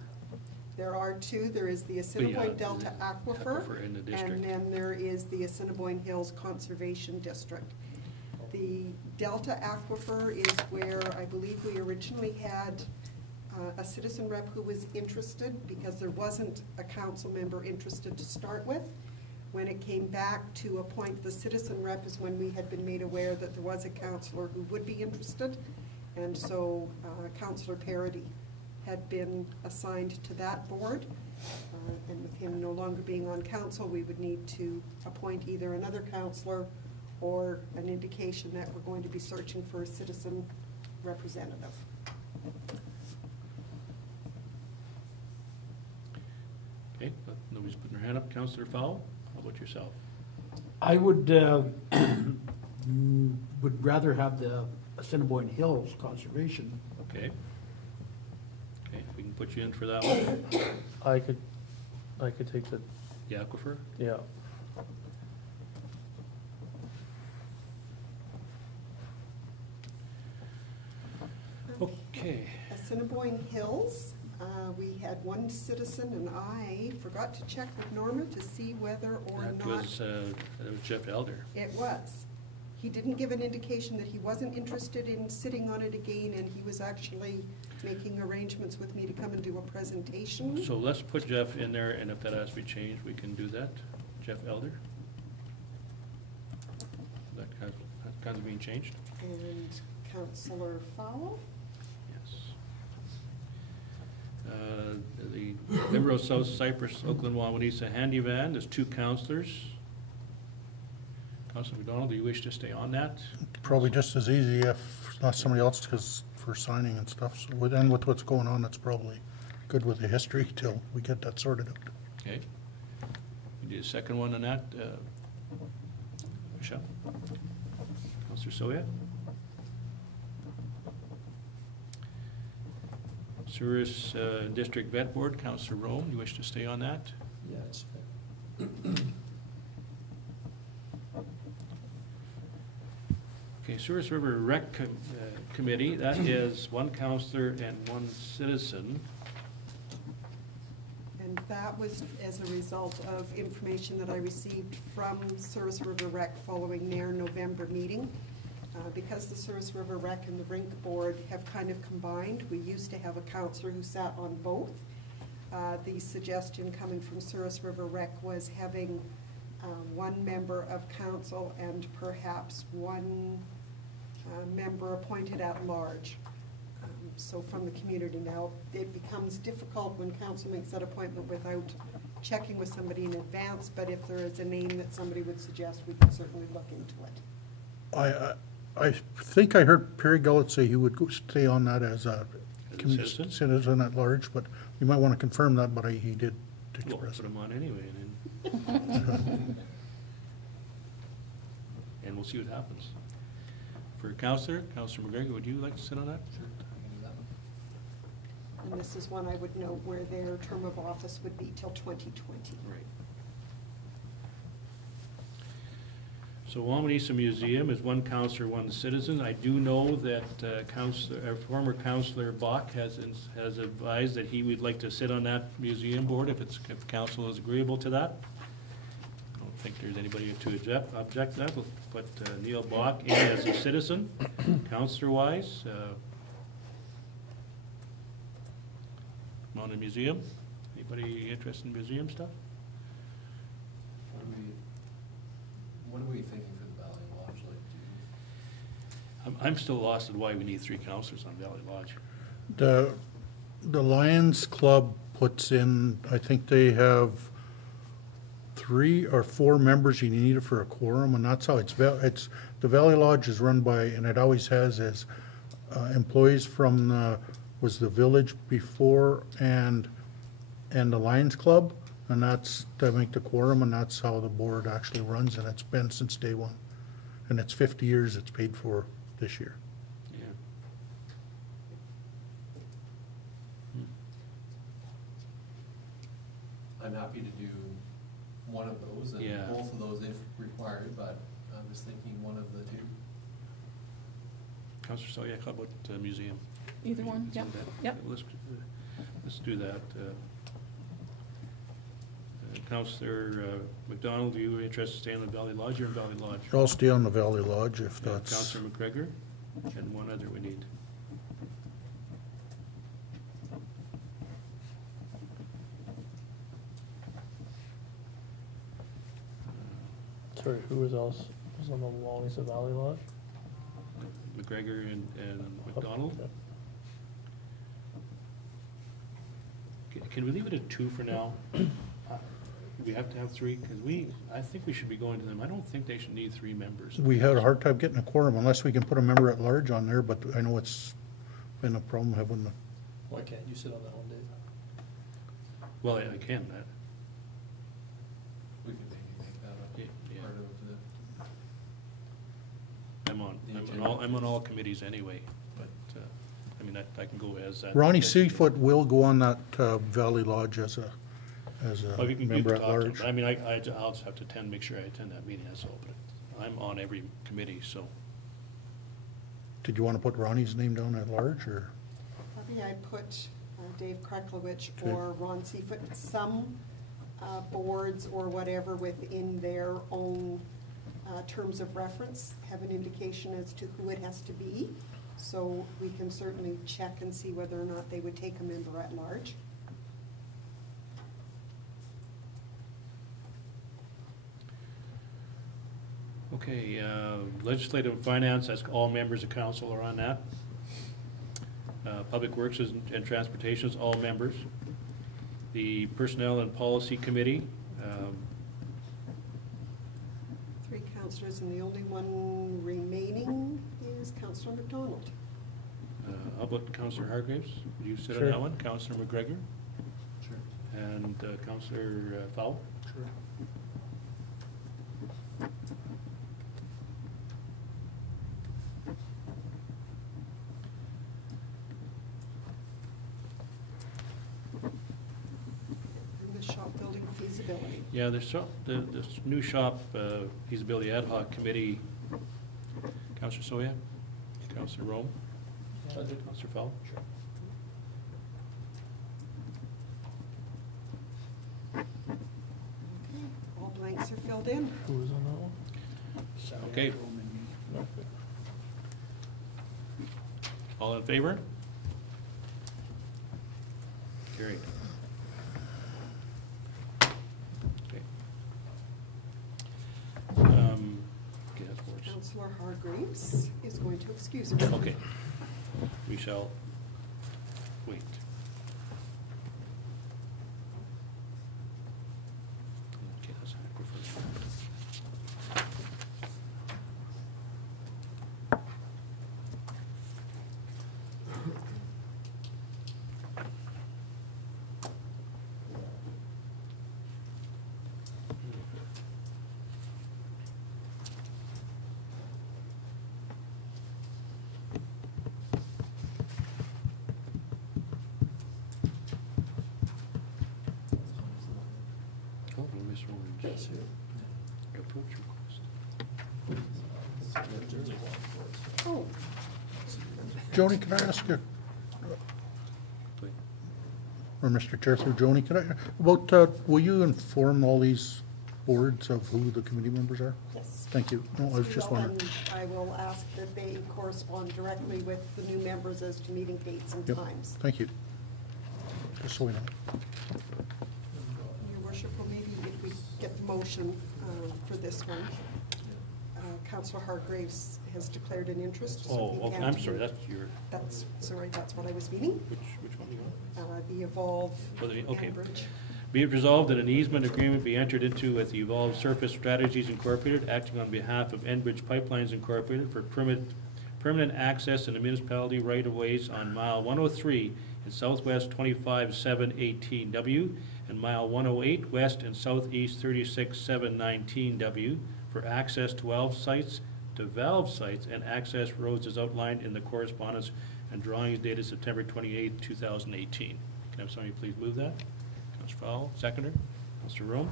There are two. There is the Assiniboine Delta Aquifer, Aquifer in the district. and then there is the Assiniboine Hills Conservation District. The Delta Aquifer is where I believe we originally had a citizen rep who was interested, because there wasn't a council member interested to start with. When it came back to appoint the citizen rep is when we had been made aware that there was a councillor who would be interested. And so Councillor Parody had been assigned to that board. And with him no longer being on council, we would need to appoint either another councillor or an indication that we're going to be searching for a citizen representative. Okay, but nobody's putting their hand up. Councillor Fowle, how about yourself? I would would rather have the Assiniboine Hills Conservation. Okay. Okay, we can put you in for that one. I could take the, The Aquifer? yeah. Okay. Assiniboine Hills, we had one citizen, and I forgot to check with Norma to see whether or That not was Jeff Elder. it was. He didn't give an indication that he wasn't interested in sitting on it again, and he was actually making arrangements with me to come and do a presentation. So let's put Jeff in there, and if that has to be changed, we can do that. Jeff Elder? That kind of being changed? And Councillor Fowle? Yes. The member of South Cyprus, Oakland-Wawanesa Handy Van, there's two councillors. Councillor McDonald, do you wish to stay on that? Probably just as easy if not somebody else, because for signing and stuff. So with what's going on, it's probably good with the history till we get that sorted out. Okay. We need a second one on that. Michelle? Councillor Soya? Souris District Vet Board, Councillor Rome, you wish to stay on that? Yeah, it's, Okay, Souris River Rec Committee, that is one councillor and one citizen. And that was as a result of information that I received from Souris River Rec following their November meeting. Because the Souris River Rec and the Rink Board have kind of combined, we used to have a councillor who sat on both. The suggestion coming from Souris River Rec was having one member of council and perhaps one member appointed at large. So from the community. Now, it becomes difficult when council makes that appointment without checking with somebody in advance, but if there is a name that somebody would suggest, we can certainly look into it. I think I heard Perry Gullett say he would stay on that as a Citizen? citizen at large, but you might want to confirm that, but he did We'll express put it. him on anyway, and and we'll see what happens. For Councillor McGregor, would you like to sit on that? Sure, I can do that. And this is one I would note where their term of office would be till 2020. Right. So Wawanesa Museum is one councillor, one citizen. I do know that former councillor Bach has advised that he would like to sit on that museum board if council is agreeable to that. I don't think there's anybody to object to that. We'll put Neil Bach in as a citizen, councillor-wise. On the museum. Anybody interested in museum stuff? What are we thinking for the Valley Lodge? Like, I'm still lost on why we need 3 councillors on Valley Lodge. The Lions Club puts in, I think they have 3 or 4 members you need for a quorum, and that's how it's the Valley Lodge is run by, and it always has as employees from was the village before and the Lions Club, and that's to make the quorum, and that's how the board actually runs, and it's been since day one. And it's 50 years it's paid for this year. Yeah. I'm happy to do one of those and Yeah. both of those if required, but I was thinking one of the 2. Councillor Selyak, how about museum? Either one, Let's yep, do that. yep. Let's do that. Councillor McDonald, are you interested in staying on the Valley Lodge or in Valley Lodge? I'll stay on the Valley Lodge if that's, Councillor McGregor, and one other we need. Sorry, who was else, was on the Wawanesa Valley Lodge? McGregor and McDonald. Okay. Can we leave it at 2 for now? We have to have 3, because I think we should be going to them. I don't think they should need 3 members. we had a hard time getting a quorum unless we can put a member at large on there, but I know it's been a problem having the, why can't you sit on that one, Dave? Well, I can, that. We could maybe make that Yeah, a yeah. part of the. I'm on all committees anyway, but, I mean, I can go as that. Ronnie Seafoot will go on that Valley Lodge as a Oh, you can member at talk to him. large. I mean, I'll just have to make sure I attend that meeting, that's all, but I'm on every committee, so. Did you want to put Ronnie's name down at large, or? Probably I'd put Dave Kreklowicz Okay. or Ron Seafoot. Some boards or whatever within their own terms of reference have an indication as to who it has to be. So we can certainly check and see whether or not they would take a member at large. Okay, legislative and finance, that's all members of council are on that. Public Works and Transportation is all members. The Personnel and Policy Committee, 3 councillors, and the only one remaining is Councillor McDonald. how about Councillor Hargraves? Would you sit on Sure. that one? Councillor McGregor Sure. and Councillor Fowl? Sure. feasibility. Yeah, there's this new shop feasibility ad hoc committee, Councillor Soya, Councillor Rome, Councillor Fowle. Sure. All blanks are filled in. Who was on that one? Okay. Okay. All in favor? Carried. Okay. Okay, that's worse. Councillor Hargreaves is going to excuse me. Okay. We shall wait. Okay, that's aquifer. Oh, we missed one. Approach request. Oh, Joni, can I ask you, Please. or Mr. Chair through Joni, can I, about, will you inform all these boards of who the committee members are? yes. Thank you. No, I was just wondering. And I will ask that they correspond directly with the new members as to meeting dates and Yep. times. Thank you. Just so we know. Your worship, well, maybe if we get the motion for this one. Councillor Hargreaves has declared an interest. so Oh, he okay, can I'm do- sorry, that's your, That's, sorry, that's what I was meaning. which one do you want? The Evolve Oh, okay. Enbridge. Be it resolved that an easement agreement be entered into with Evolved Surface Strategies Incorporated, acting on behalf of Enbridge Pipelines Incorporated for permanent access in the municipality right-of-ways on mile 103 in southwest 25-718W and mile 108 west and southeast 36-719W for access to valve sites and access roads as outlined in the correspondence and drawings dated September 28, 2018. Can I have somebody please move that? Councillor Fowle, seconder. Councillor Rome,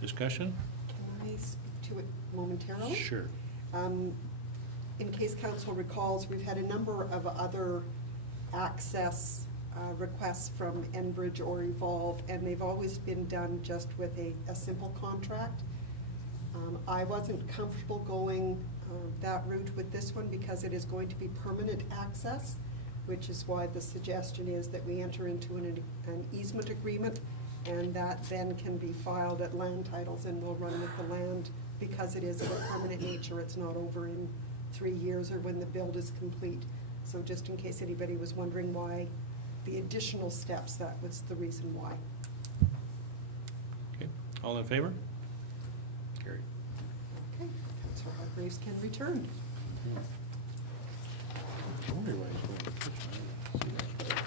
discussion? Can I speak to it momentarily? Sure. In case council recalls, we've had a number of other access requests from Enbridge or Evolve, and they've always been done just with a simple contract. I wasn't comfortable going that route with this one because it is going to be permanent access, which is why the suggestion is that we enter into an easement agreement, and that then can be filed at land titles and will run with the land because it is of a permanent nature. It's not over in 3 years or when the build is complete. So just in case anybody was wondering why the additional steps, that was the reason why. Okay, all in favor? Carried. Okay, Councillor Hargreaves can return. I wonder why it's going to push. I don't see that.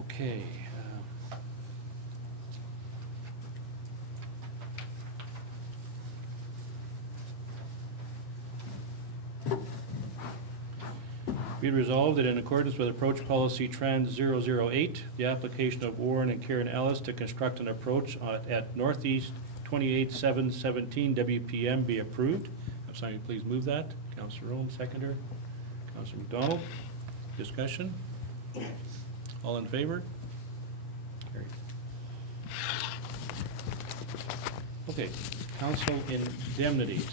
Okay. Be it resolved that in accordance with Approach Policy Trend 008, the application of Warren and Karen Ellis to construct an approach at Northeast 28717 WPM be approved. Have somebody please move that. Councillor Rome, seconder. Councillor McDonald. Discussion? All in favor? Carried. Okay, council indemnities.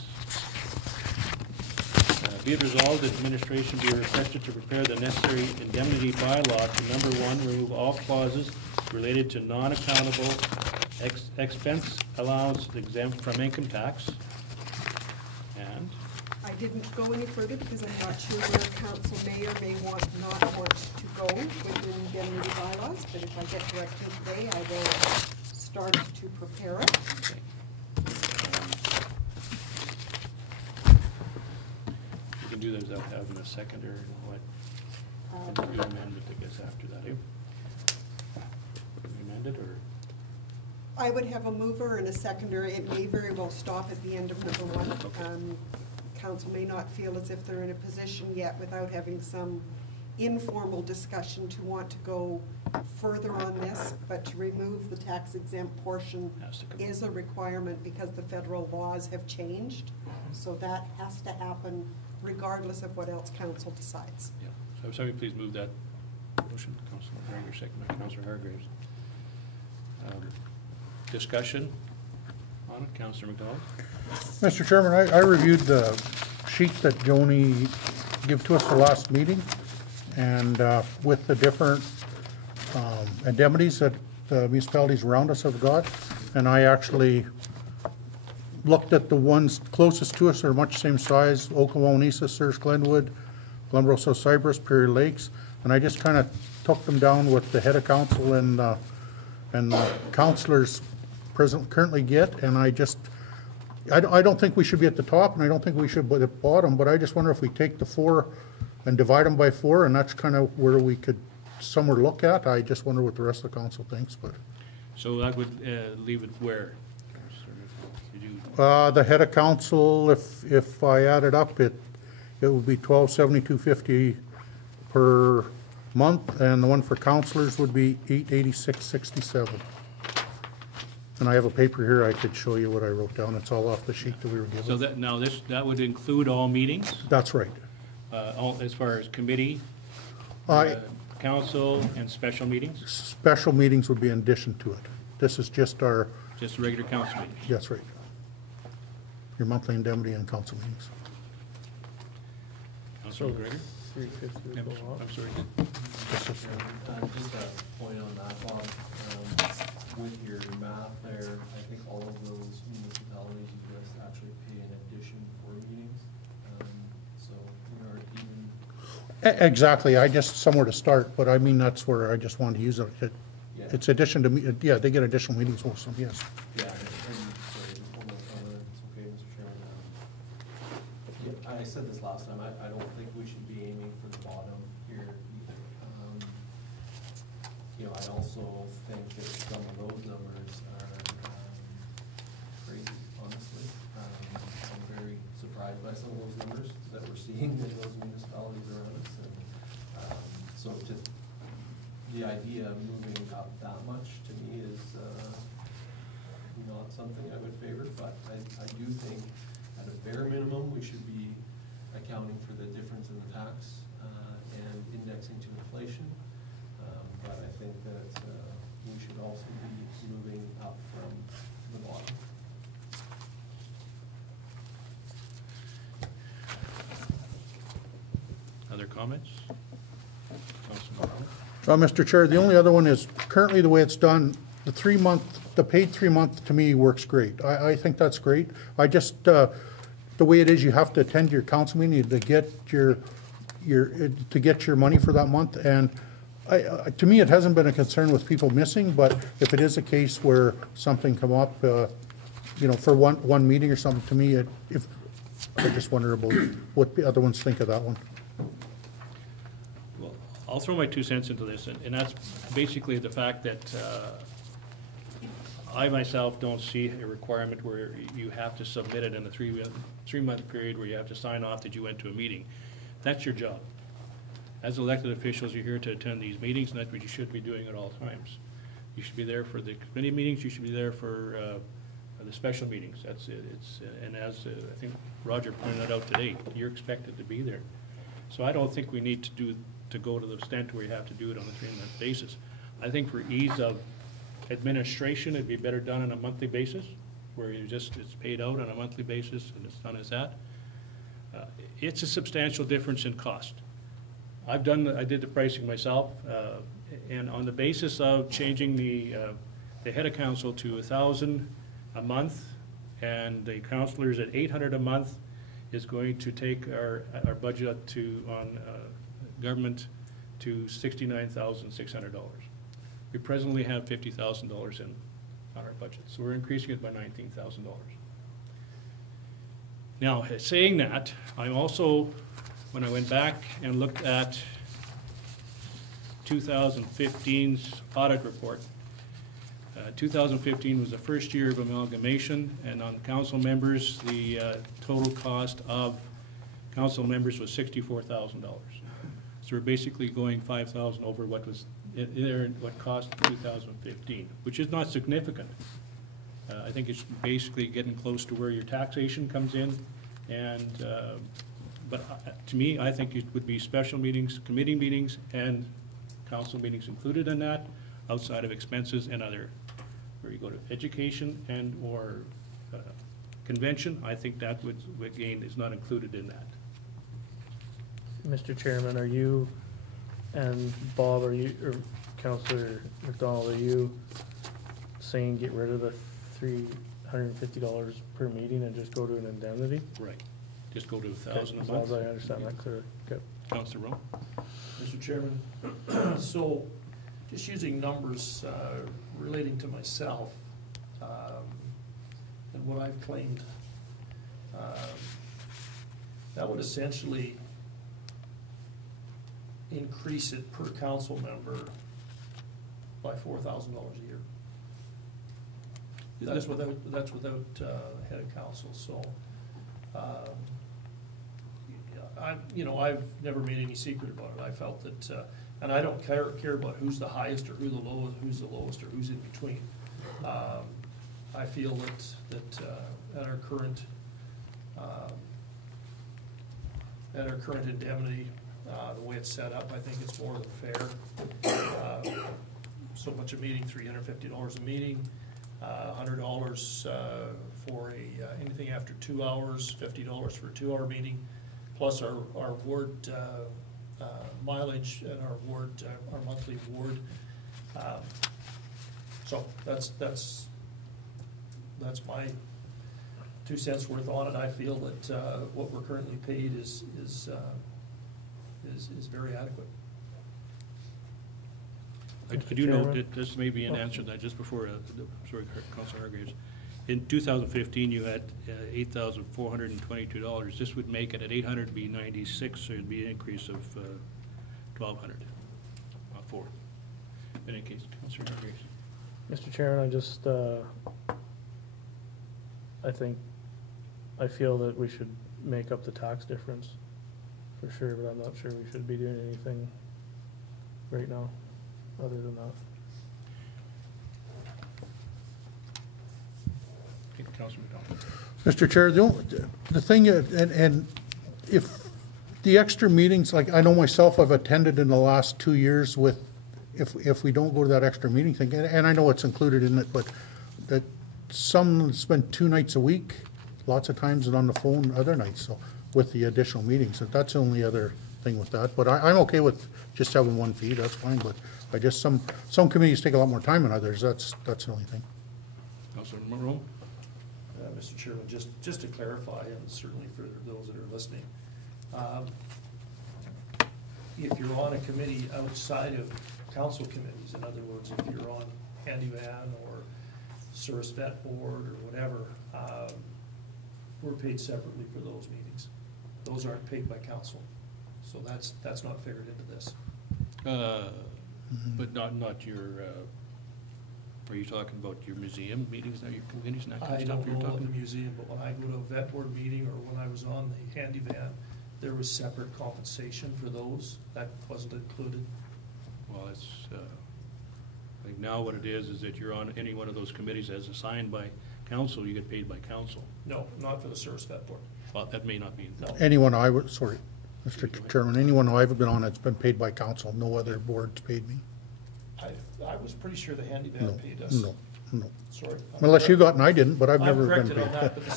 Be it resolved that administration be requested to prepare the necessary indemnity bylaw to, number one, remove all clauses related to non-accountable expense allowance exempt from income tax. And I didn't go any further because I'm not sure where council may or may not want to go with indemnity bylaws, but if I get direction today, I will start to prepare it. okay. You can do that without having a seconder and what? And do amendment, I guess, after that, eh? Amended or? I would have a mover and a seconder. It may very well stop at the end of number one. Okay. council may not feel as if they're in a position yet without having some informal discussion to want to go further on this, but to remove the tax exempt portion Has to come. is a requirement because the federal laws have changed. So that has to happen regardless of what else council decides. Yeah, so somebody please move that motion, Councilor Harriger, second by Councilor Hargreaves. Discussion on it, Councilor McDonald? Mr. Chairman, I reviewed the sheet that Joni gave to us the last meeting, and with the different indemnities that the municipalities around us have got, and I actually looked at the ones closest to us, they're much the same size, Oakland-Wawanesa, Surge Glenwood, Glenboro South Cypress, Prairie Lakes, and I just kind of took them down with the head of council and the councilors currently get, and I don't think we should be at the top, and I don't think we should be at the bottom, but I just wonder if we take the 4 and divide them by 4, and that's kind of where we could somewhere look at. I just wonder what the rest of the council thinks, but. So that would leave it where? Did you- The head of council, if I add it up, it would be $1272.50 per month, and the one for councilors would be $886.67. And I have a paper here, I could show you what I wrote down, it's all off the sheet that we were So given. that, now that would include all meetings, That's right. all, as far as committee, I- council, and special meetings? Special meetings would be in addition to it. This is just our, Just regular council meetings? that's right. Your monthly indemnity and council meetings. Councilor McGregor? 350 I'm would go up. I'm sorry. This is- Just a point on that, Bob, with your math there, I think all of those municipalities you guys actually pay in addition for meetings. So we aren't even, Exactly, I just, somewhere to start, but I mean, that's where I just wanted to use it. Yeah. It's addition to, yeah, they get additional meetings also, yes. yeah, and sorry, just one more comment, it's okay, Mr. Chairman. Yeah, I said this last time, I don't think we should be aiming for the bottom here either. You know, I also think that some of those numbers are crazy, honestly. I'm very surprised by some of those numbers that we're seeing in those municipalities around us. And so just the idea of moving up that much to me is not something I would favor, but I do think at a bare minimum, we should be accounting for the difference in the tax and indexing to inflation. But I think that we should also be moving up from the bottom. Other comments? Councilor McDonald? Mr. Chair, the only other one is currently the way it's done, the paid 3-month to me works great. I think that's great. I just, the way it is, you have to attend your council meeting to get your money for that month. And to me, it hasn't been a concern with people missing, but if it is a case where something come up, you know, for one meeting or something, to me, I just wonder about what the other ones think of that one. Well, I'll throw my 2 cents into this, and that's basically the fact that I myself don't see a requirement where you have to submit it in a 3-month period where you have to sign off that you went to a meeting. That's your job. As elected officials, you're here to attend these meetings, and that's what you should be doing at all times. You should be there for the committee meetings, you should be there for the special meetings. That's it. And as I think Roger pointed out today, you're expected to be there. So I don't think we need to go to the extent where you have to do it on a 3-month basis. I think for ease of administration, it'd be better done on a monthly basis, where it's paid out on a monthly basis and it's done as that. It's a substantial difference in cost. I did the pricing myself, and on the basis of changing the head of council to $1,000 a month, and the councilors at $800 a month, is going to take our budget on government to $69,600. We presently have $50,000 on our budget, so we're increasing it by $19,000. Now, saying that, I'm also, when I went back and looked at 2015's audit report, 2015 was the first year of amalgamation, and on council members, the total cost of council members was $64,000. So we're basically going 5,000 over what was there, what cost in 2015, which is not significant. I think it's basically getting close to where your taxation comes in, and but to me, I think it would be special meetings, committee meetings, and council meetings included in that, outside of expenses and other, where you go to education and or convention. I think that would gain is not included in that. Mr. Chairman, are you, and Bob, are you, or Councillor McDonald, are you saying get rid of the $350 per meeting and just go to an indemnity? Right. Just go to 1,000 a As long month. as I understand that clear. Okay. Councillor Rowe? Mr. Chairman, so just using numbers relating to myself and what I've claimed, that would essentially increase it per council member by $4,000 a year. That's without head of council. So I've never made any secret about it. I felt that, and I don't care about who's the highest or who's the lowest or who's in between. I feel that at our current indemnity, the way it's set up, I think it's more than fair. So much a meeting, $350 a meeting, $100 for anything after 2 hours, $50 for a 2-hour meeting, plus our ward mileage and our monthly ward. So that's my 2 cents worth on it. I feel that what we're currently paid is very adequate. I do note that this may be an answer to that just before, sorry, Councilor Hargreaves. In 2015, you had $8,422. This would make it at 800 be 96, so it'd be an increase of 1,200. Forward. In any case, Councilor Hargreaves. Mr. Chairman, I feel that we should make up the tax difference for sure, but I'm not sure we should be doing anything right now other than that. Councilor McDonald. Mr. Chair, the thing, and if the extra meetings, like I know myself, I've attended in the last 2 years with, if we don't go to that extra meeting thing, and I know it's included in it, but that some spend 2 nights a week, lots of times and on the phone other nights, so with the additional meetings, so that's the only other thing with that. But I'm okay with just having 1 fee, that's fine, but I just, some committees take a lot more time than others, that's the only thing. Councilor Monroe. Mr. Chairman, just to clarify, and certainly for those that are listening, if you're on a committee outside of council committees, in other words, if you're on Handyman or Service Vet Board or whatever, we're paid separately for those meetings. Those aren't paid by council, so that's not figured into this. But not your, are you talking about your museum meetings, now your committees and that kind of I stuff don't you're know about talking? the museum, but when I go to a vet board meeting or when I was on the handy van, there was separate compensation for those. That wasn't included. Well, it's, like now what it is that you're on any one of those committees as assigned by council, you get paid by council. No, not for the service vet board. Well, that may not be. No. Anyone sorry, Mr. Chairman, anyone I've been on that's been paid by council, no other boards paid me. I was pretty sure the handy No, van paid us. no. Sorry. Unless you got and I didn't, but I've I'm never been corrected on paid. that, but the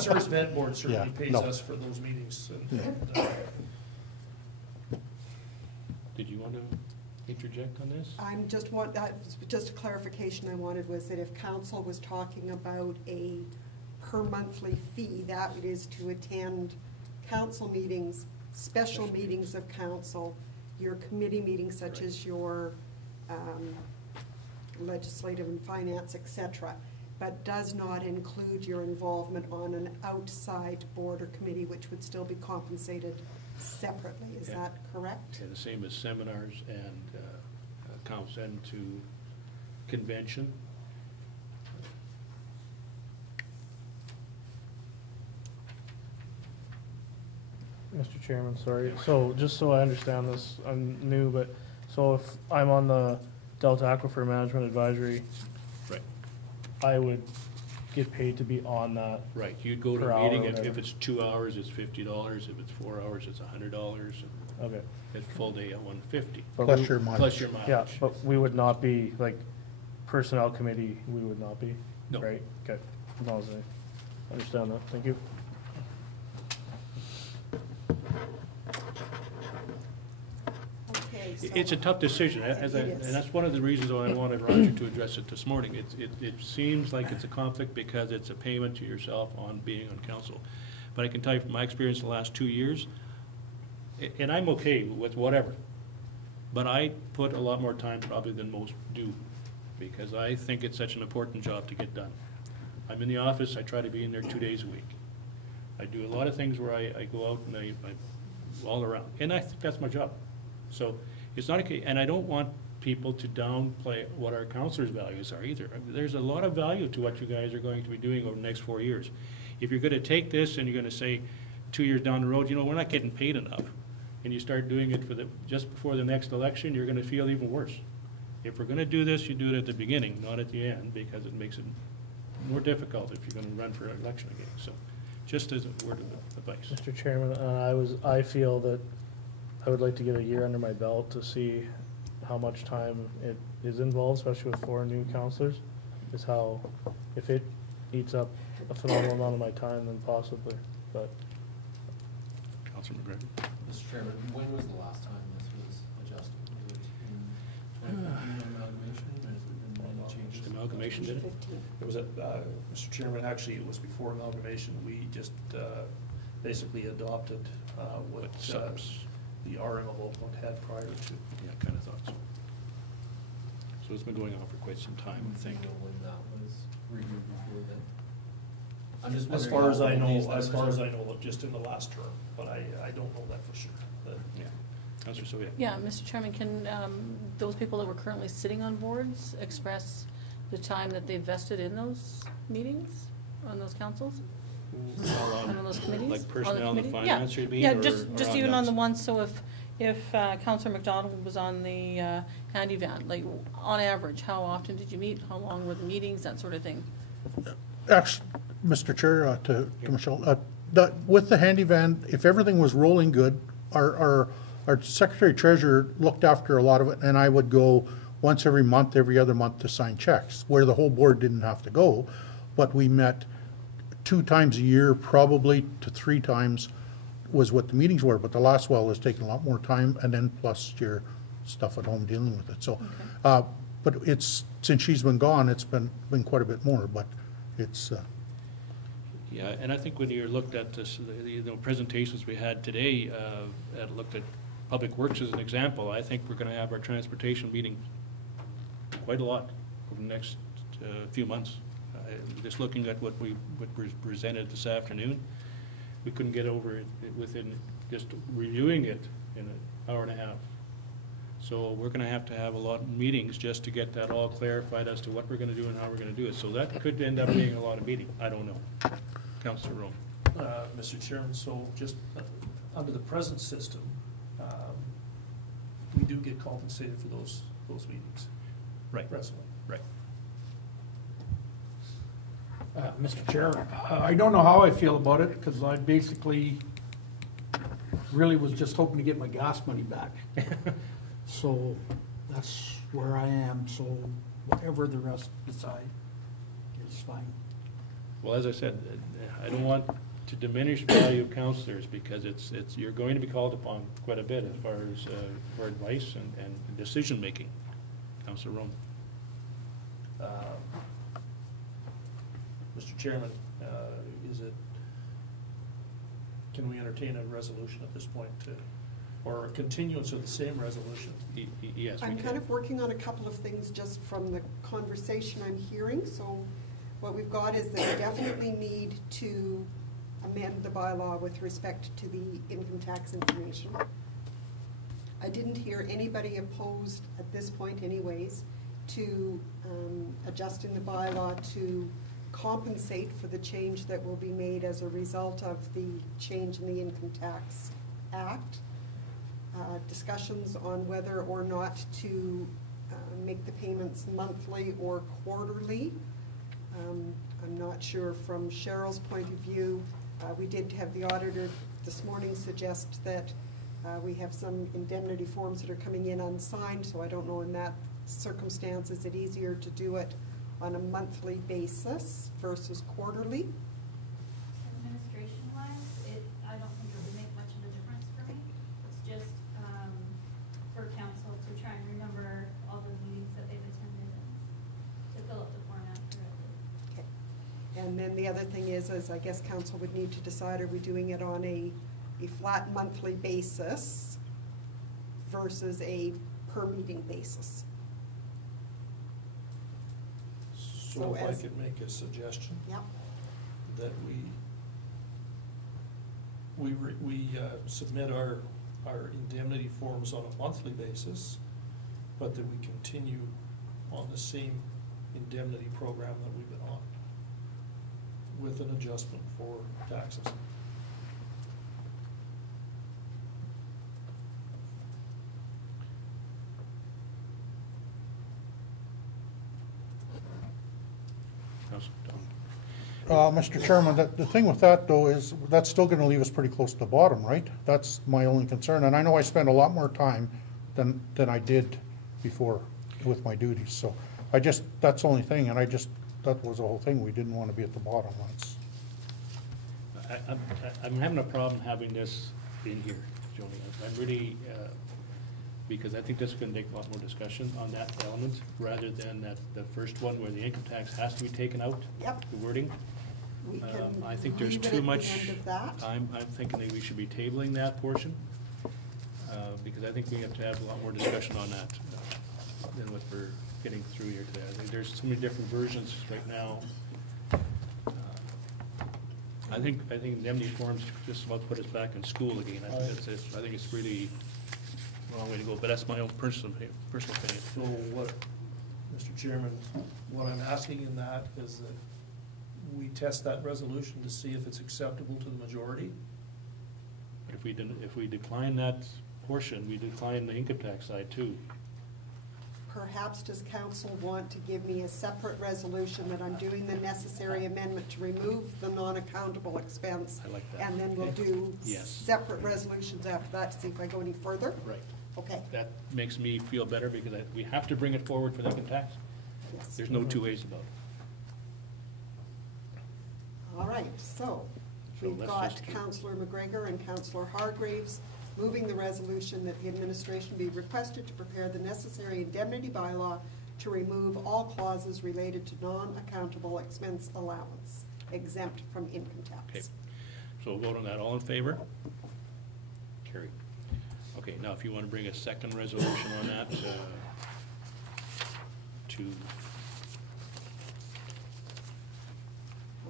service vet board certainly Yeah, pays no. us for those meetings. Did you want to interject on this? I'm just just a clarification I wanted was that if council was talking about a per monthly fee, that it is to attend council meetings, special meetings of council, your committee meetings such as your legislative and finance, etc., but does not include your involvement on an outside board or committee, which would still be compensated separately. Is Yeah. that correct? Yeah, the same as seminars and council and to convention. Mr. Chairman, sorry. So just so I understand this, I'm new, but so if I'm on the Delta Aquifer Management Advisory, Right, I would get paid to be on that. right. You'd go to Per a hour meeting, or if whatever. it's 2 hours, it's $50. If it's 4 hours, it's $100. Okay. If full day at $150, But Plus we- your mileage. plus your mileage. Yeah, but we would not be, like, Personnel Committee, we would not be, No. right? Okay, as long as I understand that. Thank you. Okay, so. It's a tough decision, as I, It and is. that's one of the reasons why I wanted Roger to address it this morning. It seems like it's a conflict because it's a payment to yourself on being on council. But I can tell you from my experience the last 2 years, and I'm okay with whatever, but I put a lot more time probably than most do, because I think it's such an important job to get done. I'm in the office, I try to be in there 2 days a week. I do a lot of things where I go out and I all around, and I think that's my job. So it's not okay, and I don't want people to downplay what our councilors' values are either. There's a lot of value to what you guys are going to be doing over the next 4 years. If you're gonna take this and you're gonna say 2 years down the road, you know, we're not getting paid enough, and you start doing it just before the next election, you're gonna feel even worse. If we're gonna do this, you do it at the beginning, not at the end, because it makes it more difficult if you're gonna run for election again. So, just as a word of advice. Mr. Chairman, I feel that I would like to get a year under my belt to see how much time it is involved, especially with 4 new counselors, is how, if it eats up a phenomenal amount of my time, then possibly, but Councilor McGregor. Mr. Chairman, when was the last time this was adjusted? Was it in 2015 amalgamation, or has there been any changes? Just amalgamation, did it? 15. It was Mr. Chairman, actually, it was before amalgamation. We just basically adopted what What subs? the RM of Oakland had prior to. Yeah, kind of thought so. So it's been going on for quite some time, I think. Do you know when that was reviewed before then? I'm just As wondering far as how I old these know, as far numbers as are. I know, just in the last term, but I don't know that for sure. But Yeah. Councilor Sylvia. Yeah, Mr. Chairman, can those people that were currently sitting on boards express the time that they vested in those meetings, on those councils? And on those committees? Like On the personnel and committee? finance, you mean? Yeah, or- just or even on the nuts? ones, so if Councillor McDonald was on the handy van, like, on average, how often did you meet? How long were the meetings, that sort of thing? Actually, Mr. Chair, to Michelle, with the handy van, if everything was rolling good, our secretary treasurer looked after a lot of it, and I would go once every month, every other month to sign checks, where the whole board didn't have to go. But we met 2 times a year, probably to 3 times was what the meetings were, but the last while was taking a lot more time, and then plus your stuff at home dealing with it, so. But it's, since she's been gone, it's been quite a bit more, but it's, Yeah, and I think when you looked at this, presentations we had today, looked at Public Works as an example, I think we're gonna have our transportation meeting quite a lot over the next few months. Just looking at what was presented this afternoon, we couldn't get over it within just reviewing it in an hour and a half. So we're gonna have to have a lot of meetings just to get that all clarified as to what we're gonna do and how we're gonna do it. So that could end up being a lot of meeting, I don't know. Councilor Rome. Mr. Chairman, so just under the present system, we do get compensated for those meetings. Right. Presently. Right. Mr. Chair, I don't know how I feel about it, because I basically really was just hoping to get my gas money back. So that's where I am, so whatever the rest decide is fine. Well, as I said, I don't want to diminish value of counselors, because you're going to be called upon quite a bit as far as for advice and decision-making. Councilor Rome. Mr. Chairman, can we entertain a resolution at this point or a continuance of the same resolution? Yes, we I'm can. kind of working on a couple of things just from the conversation I'm hearing. So what we've got is that we definitely need to amend the bylaw with respect to the income tax information. I didn't hear anybody opposed at this point anyways to adjusting the bylaw to compensate for the change that will be made as a result of the change in the income tax Act. Discussions on whether or not to make the payments monthly or quarterly. I'm not sure from Cheryl's point of view. We did have the auditor this morning suggest that we have some indemnity forms that are coming in unsigned, so I don't know in that circumstance, is it easier to do it on a monthly basis versus quarterly? Administration-wise, I don't think it would make much of a difference for me. It's just for council to try and remember all the meetings that they've attended and to fill up the form accurately. Okay. And then the other thing is I guess council would need to decide, are we doing it on a flat monthly basis versus a per meeting basis? So if I as- could make a suggestion, Yep. that we submit our indemnity forms on a monthly basis, but that we continue on the same indemnity program that we've been on, with an adjustment for taxes. Councillor Don. Mr. Chairman, the thing with that, though, is that's still gonna leave us pretty close to the bottom, right? That's my only concern, and I know I spend a lot more time than I did before with my duties, so that's the only thing, and that was the whole thing, we didn't wanna be at the bottom. I'm having a problem having this in here, Joni. I'm really, because I think this is gonna take a lot more discussion on that element, rather than the first one where the income tax has to be taken out. Yep. The wording. We can I think there's leave it too at the much. end of that. I'm thinking that we should be tabling that portion, because I think we have to have a lot more discussion on that than what we're getting through here today. I think there's so many different versions right now. I think indemnity forms just about put us back in school again. I think it's really a long way to go, but that's my own personal opinion. So what, Mr. Chairman, what I'm asking in that is that we test that resolution to see if it's acceptable to the majority. If we decline that portion, we decline the income tax side too. Perhaps does council want to give me a separate resolution that I'm doing the necessary amendment to remove the non-accountable expense? I like that. And then we'll Okay. do Yes. separate resolutions after that to see if I go any further? Right. Okay, That makes me feel better because we have to bring it forward for the income tax. yes. There's no two ways about it. All right, so So we've let's got just do- Councillor McGregor and Councillor Hargreaves moving the resolution that the administration be requested to prepare the necessary indemnity bylaw to remove all clauses related to non-accountable expense allowance exempt from income Okay, tax. so we'll vote on that. All in favor? Carried. Okay, now if you want to bring a second resolution on that,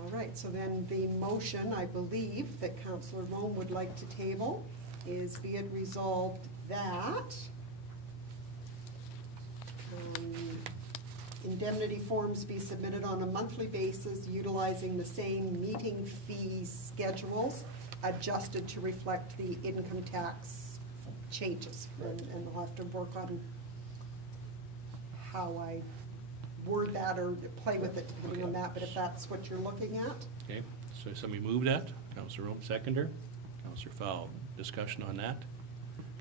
All right, so then the motion, I believe, that Councillor Rome would like to table is be it resolved that indemnity forms be submitted on a monthly basis utilizing the same meeting fee schedules adjusted to reflect the income tax changes. And I'll have to work on how I word that or play with it depending on that, but if that's what you're looking at. okay, so somebody move that. Councillor Rome, seconder. Councillor Fowl, discussion on that.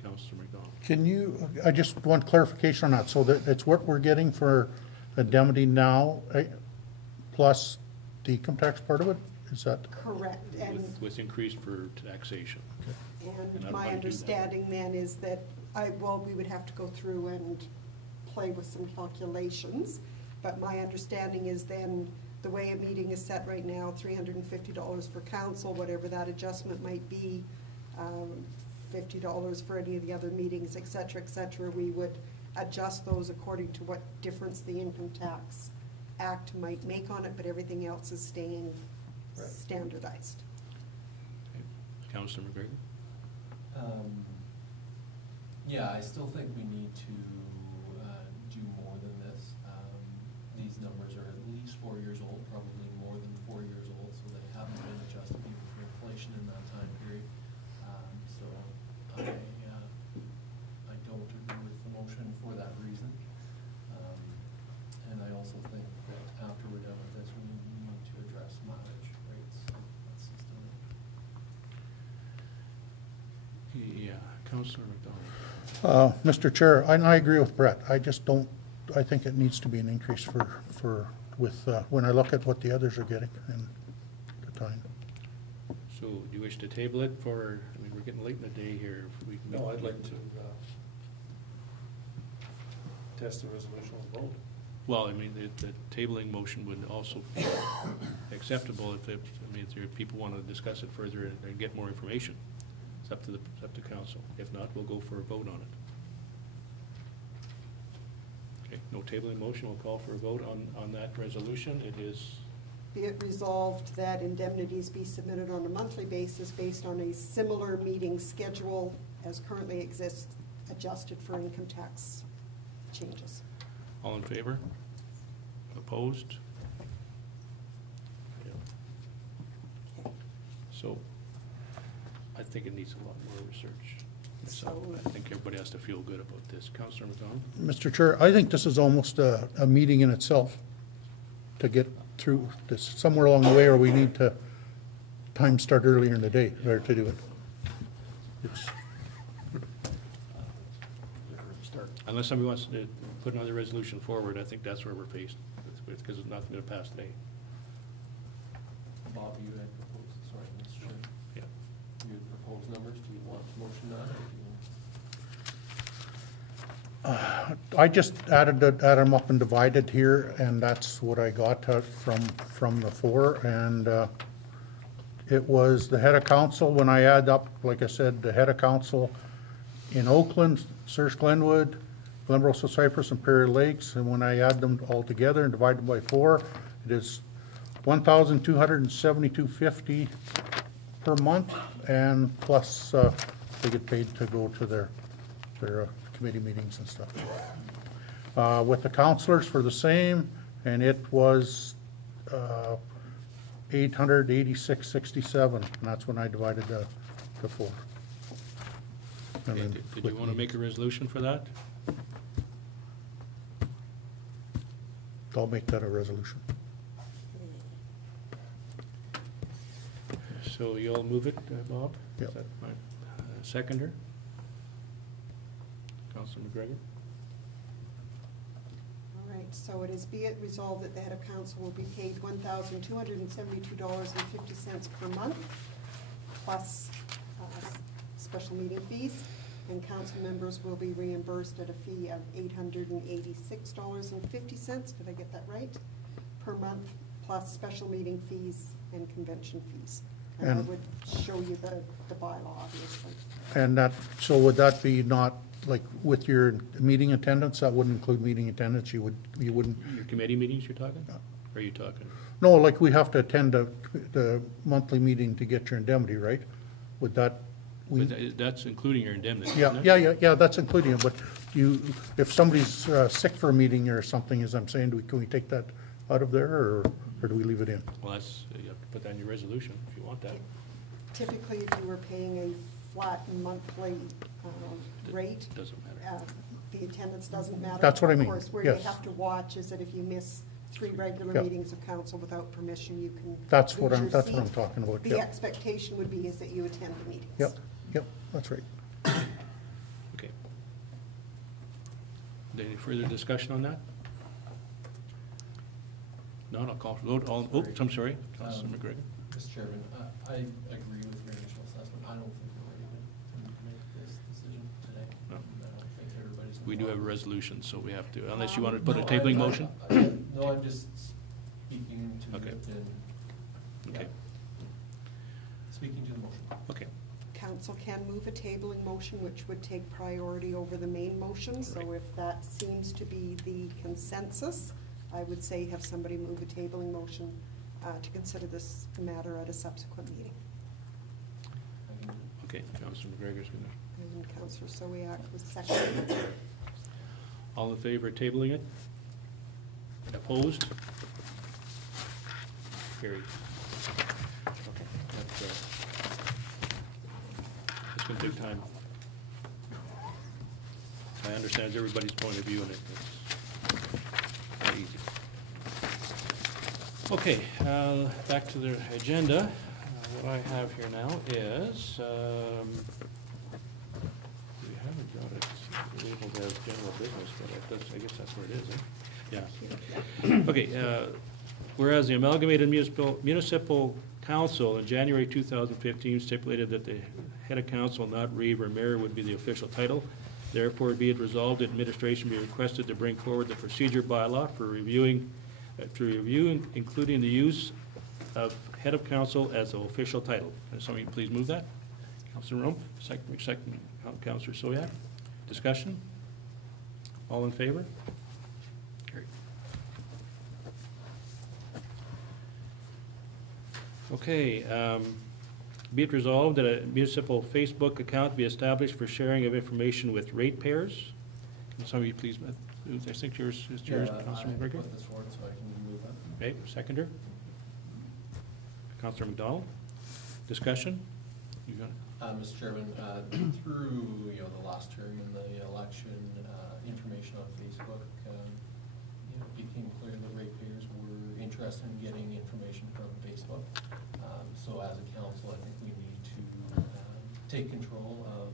Councillor McDonald. Can you, I just want clarification on that, so that it's what we're getting for indemnity now, plus the income tax part of it? Is that? Correct, and With increased for taxation. And I And don't my wanna do that. understanding then is that we would have to go through and play with some calculations. But my understanding is then, the way a meeting is set right now, $350 for council, whatever that adjustment might be, $50 for any of the other meetings, et cetera, we would adjust those according to what difference the Income Tax Act might make on it, but everything else is staying Right. standardized. Okay. Councillor McGregor. Yeah, I still think we need to do more than this. These numbers are at least 4 years old, probably more than 4 years old, so they haven't been adjusted even for inflation in that time period. So Yeah, Councillor McDonald. Mr. Chair, I agree with Brett. I just don't, I think it needs to be an increase when I look at what the others are getting and the time. So do you wish to table it for, I mean, we're getting late in the day here. If we can- No, I'd like to test the resolution and vote. Well, I mean, the tabling motion would also be acceptable if, if there are people want to discuss it further and get more information. It's up to council. If not, we'll go for a vote on it. Okay, no tabling motion. We'll call for a vote on that resolution. It is, Be it resolved that indemnities be submitted on a monthly basis based on a similar meeting schedule as currently exists, adjusted for income tax changes. all in favor? Opposed? Yeah. Okay. So, I think it needs a lot more research. So, So- I think everybody has to feel good about this. Councillor McDonald? Mr. Chair, I think this is almost a meeting in itself to get through this. Somewhere along the way, or we need to time start earlier in the day or to do it. It's, Unless somebody wants to put another resolution forward, I think that's where we're faced with, because it's not going to pass today. Bob, you had proposed, sorry, Mr. Chair. Yeah. You had proposed numbers. Do you want to motion that, or do you want? I just added them up and divided here, and that's what I got from the four. And it was the head of council, when I add up, like I said, the head of council in Oakland, Surge Glenwood, Glenrosal Cypress, and Prairie Lakes, and when I add them all together and divide them by four, it is $1,272.50 per month, and plus they get paid to go to their committee meetings and stuff. With the counselors for the same, and it was $886.67, and that's when I divided the four. And Okay, then did with you want to the- make a resolution for that? I'll make that a resolution. So you'll move it, Bob? Yep. Is that fine? Seconder? Councillor McGregor? All right, so it is be it resolved that the head of council will be paid $1,272.50 per month, plus special meeting fees, and council members will be reimbursed at a fee of $886.50, did I get that right? Per month, plus special meeting fees and convention fees. And I And- would show you the bylaw, obviously. And that, so would that be not, like, with your meeting attendance, that wouldn't include meeting attendance, you wouldn't, Your committee meetings you're talking? Or are you talking? no, like, we have to attend the monthly meeting to get your indemnity, right? Would that, That's including your indemnity, yeah, isn't it? yeah, that's including it, but if somebody's sick for a meeting or something, as I'm saying, can we take that out of there, or do we leave it in? Well, that's, you have to put that in your resolution if you want that. Typically, if you were paying a flat monthly rate, Doesn't matter. the attendance doesn't matter. That's what I mean, Of course, where you yes. have to watch is that if you miss 3 regular Yeah. meetings of council without permission, you can That's what lose I'm your talking about, The yeah. expectation would be is that you attend the meetings. Yep, that's right. Okay. Any further discussion on that? None, I'll call for vote. I'm sorry, Councilor McGregor. Mr. Chairman, I agree with your initial assessment. I don't think we're ready to make this decision today. No. I don't think everybody's. We do have a resolution, so we have to, unless you want to No, put a tabling motion? No, I'm just speaking to Okay. it and. Okay. yeah. Speaking to the motion. Okay, Council can move a tabling motion, which would take priority over the main motion. So Right. if that seems to be the consensus, I would say have somebody move a tabling motion to consider this matter at a subsequent meeting. I can do it. okay, Councilor McGregor's gonna, And Councillor Sowiak was second. all in favor of tabling it? Opposed? Carried. Okay, that's, it's gonna take time. I understand everybody's point of view in it, it's not easy. Okay, back to the agenda. What I have here now is, got it labeled as general business, but I guess that's where it is, eh? Yeah. Okay, whereas the Amalgamated Municipal Council in January 2015 stipulated that the head of council, not reeve or mayor, would be the official title. Therefore, be it resolved that administration be requested to bring forward the procedure bylaw for reviewing, including the use of head of council as the official title. Can somebody please move that? Councilor Rome, second, Councilor Soyak. Discussion? All in favor? Carried. Okay, be it resolved that a municipal Facebook account be established for sharing of information with ratepayers. Can somebody please, I think yours is yours, Councilor I McGregor? put this forward so I can move that. Okay, seconder? Councilor McDonald? Discussion? You got it? Mr. Chairman, through, the last term in the election, information on Facebook, it became clear that ratepayers were interested in getting information from Facebook. So as a council, I think we need to take control of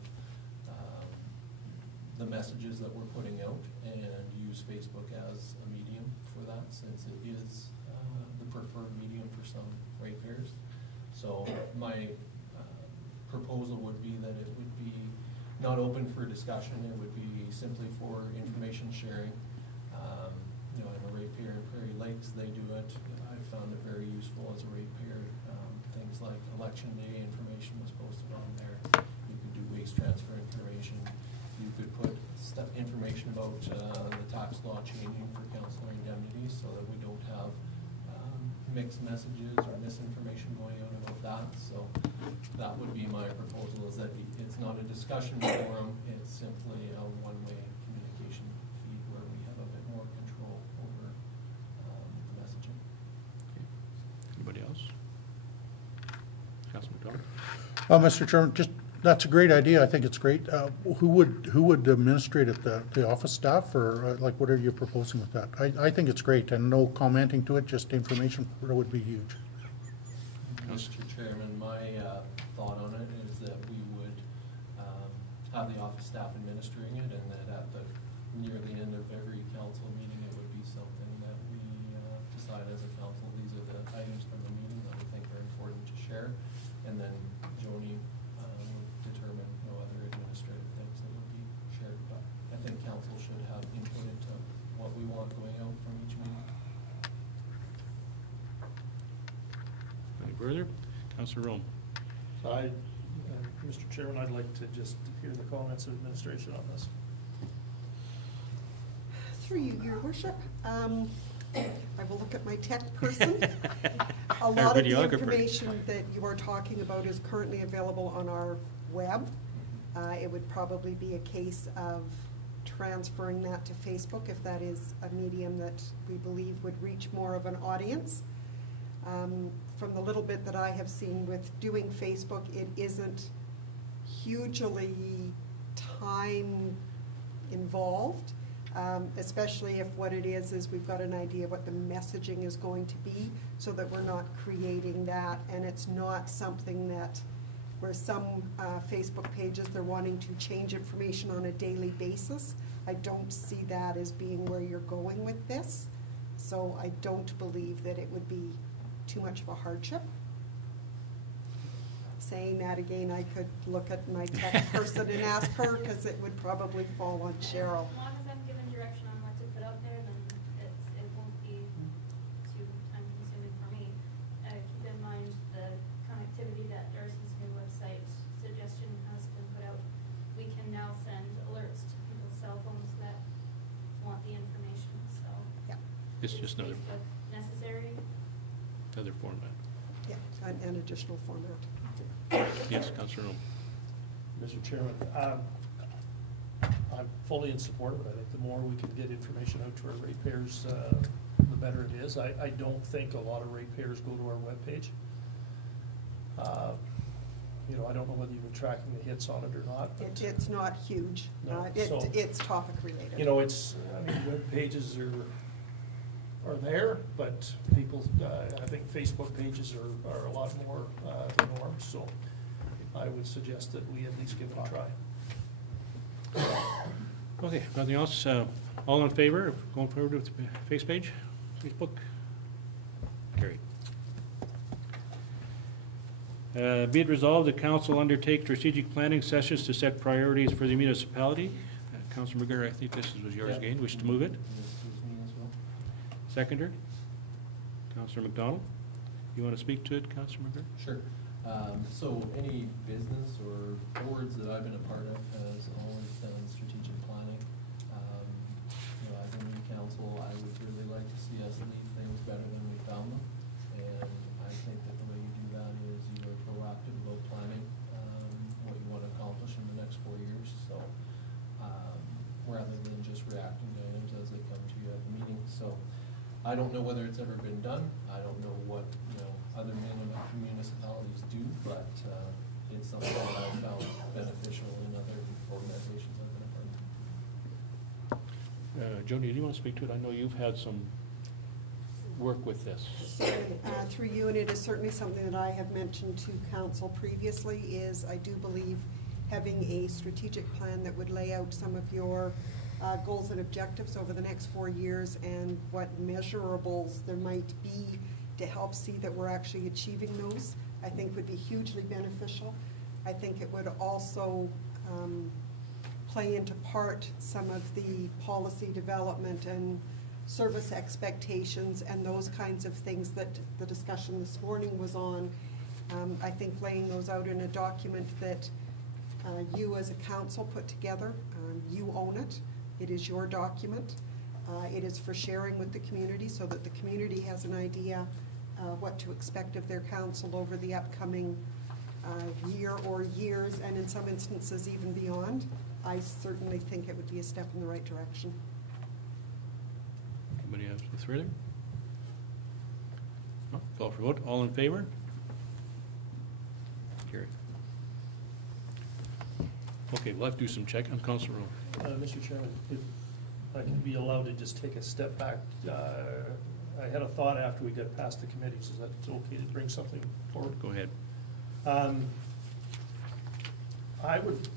the messages that we're putting out and use Facebook as a medium for that, since it is the preferred medium for some ratepayers. So my proposal would be that it would be not open for discussion, it would be simply for information sharing. I'm a ratepayer in Prairie Lakes, they do it. I found it very useful as a ratepayer. Things like election day information was posted on there. You could do waste transfer information. You could put information about the tax law changing for councilor indemnities so that we don't have mixed messages or misinformation going out about that. So that would be my proposal, is that it's not a discussion forum, it's simply a one-way communication feed where we have a bit more control over the messaging. Anybody else? Councilor McDonald? Mr. Chairman, that's a great idea. I think it's great. Who would administrate it? The office staff, or like what are you proposing with that? I think it's great, and no commenting to it, just information would be huge. Mr. Chairman, my thought on it is that we would have the office staff administering it, and that near the end of every council meeting, it would be something that we decide as a council. These are the items from the meeting that we think are important to share, and then Joni would determine no other administrative things that would be shared. But I think council should have input into what we want going out from each meeting. Any further? Councilor Rome? Mr. Chairman, I'd like to just hear the comments of administration on this. Through you, your worship. I will look at my tech person. A lot of the videographer. information that you are talking about is currently available on our web. It would probably be a case of transferring that to Facebook if that is a medium that we believe would reach more of an audience. From the little bit that I have seen with doing Facebook, it isn't hugely time involved, especially if what it is we've got an idea what the messaging is going to be, so that we're not creating that, and it's not something that where some Facebook pages, they're wanting to change information on a daily basis. I don't see that as being where you're going with this, so I don't believe that it would be too much of a hardship. Saying that again, I could look at my tech person and ask her, because it would probably fall on Cheryl. As long as I'm given direction on what to put out there, then it won't be too time consuming for me. Keep in mind the connectivity that Darcy's new website suggestion has been put out. We can now send alerts to people's cell phones that want the information, so. Yeah, It's just another Facebook necessary. format. yeah, an additional format. Yes, Councilor Rome? Mr. Chairman, I'm fully in support of it. I think the more we can get information out to our ratepayers, the better it is. I don't think a lot of ratepayers go to our webpage. I don't know whether you've been tracking the hits on it or not, but. It's not huge. No, so- It's topic related. Web pages are there, but people, I think Facebook pages are a lot more the norm, so I would suggest that we at least give it a try. Okay, nothing else? All in favor of going forward with the face page, Facebook? Carried. Be it resolved, the council undertake strategic planning sessions to set priorities for the municipality. Councilor McGurk, I think this was yours Yeah. again. Wish to move it? This was me as well. Seconder? Councilor McDonald? You want to speak to it, Councilor McGurk? Sure. So any business or boards that I've been a part of has always done strategic planning. As a new council, I would really like to see us leave things better than we found them. And I think that the way you do that is you are proactive about planning, what you want to accomplish in the next 4 years. So, rather than just reacting to items as they come to you at the meeting. So, I don't know whether it's ever been done. I don't know what, other municipalities do, but, it's something that I've found beneficial in other organizations I've been a part of. Jody, do you want to speak to it? I know you've had some work with this. So, through you, and it is certainly something that I have mentioned to council previously, is I do believe having a strategic plan that would lay out some of your goals and objectives over the next 4 years and what measurables there might be to help see that we're actually achieving those, I think would be hugely beneficial. I think it would also play into part some of the policy development and service expectations and those kinds of things that the discussion this morning was on. I think laying those out in a document that you as a council put together, you own it. It is your document. It is for sharing with the community so that the community has an idea what to expect of their council over the upcoming year or years, and in some instances even beyond. I certainly think it would be a step in the right direction. Anybody have anything further? No? Call for vote. All in favor? Carried. Okay, we'll have to do some check on Councilor Rowe. Mr. Chairman, if I can be allowed to just take a step back, I had a thought after we got past the committees, is that it's okay to bring something forward? Go ahead. I would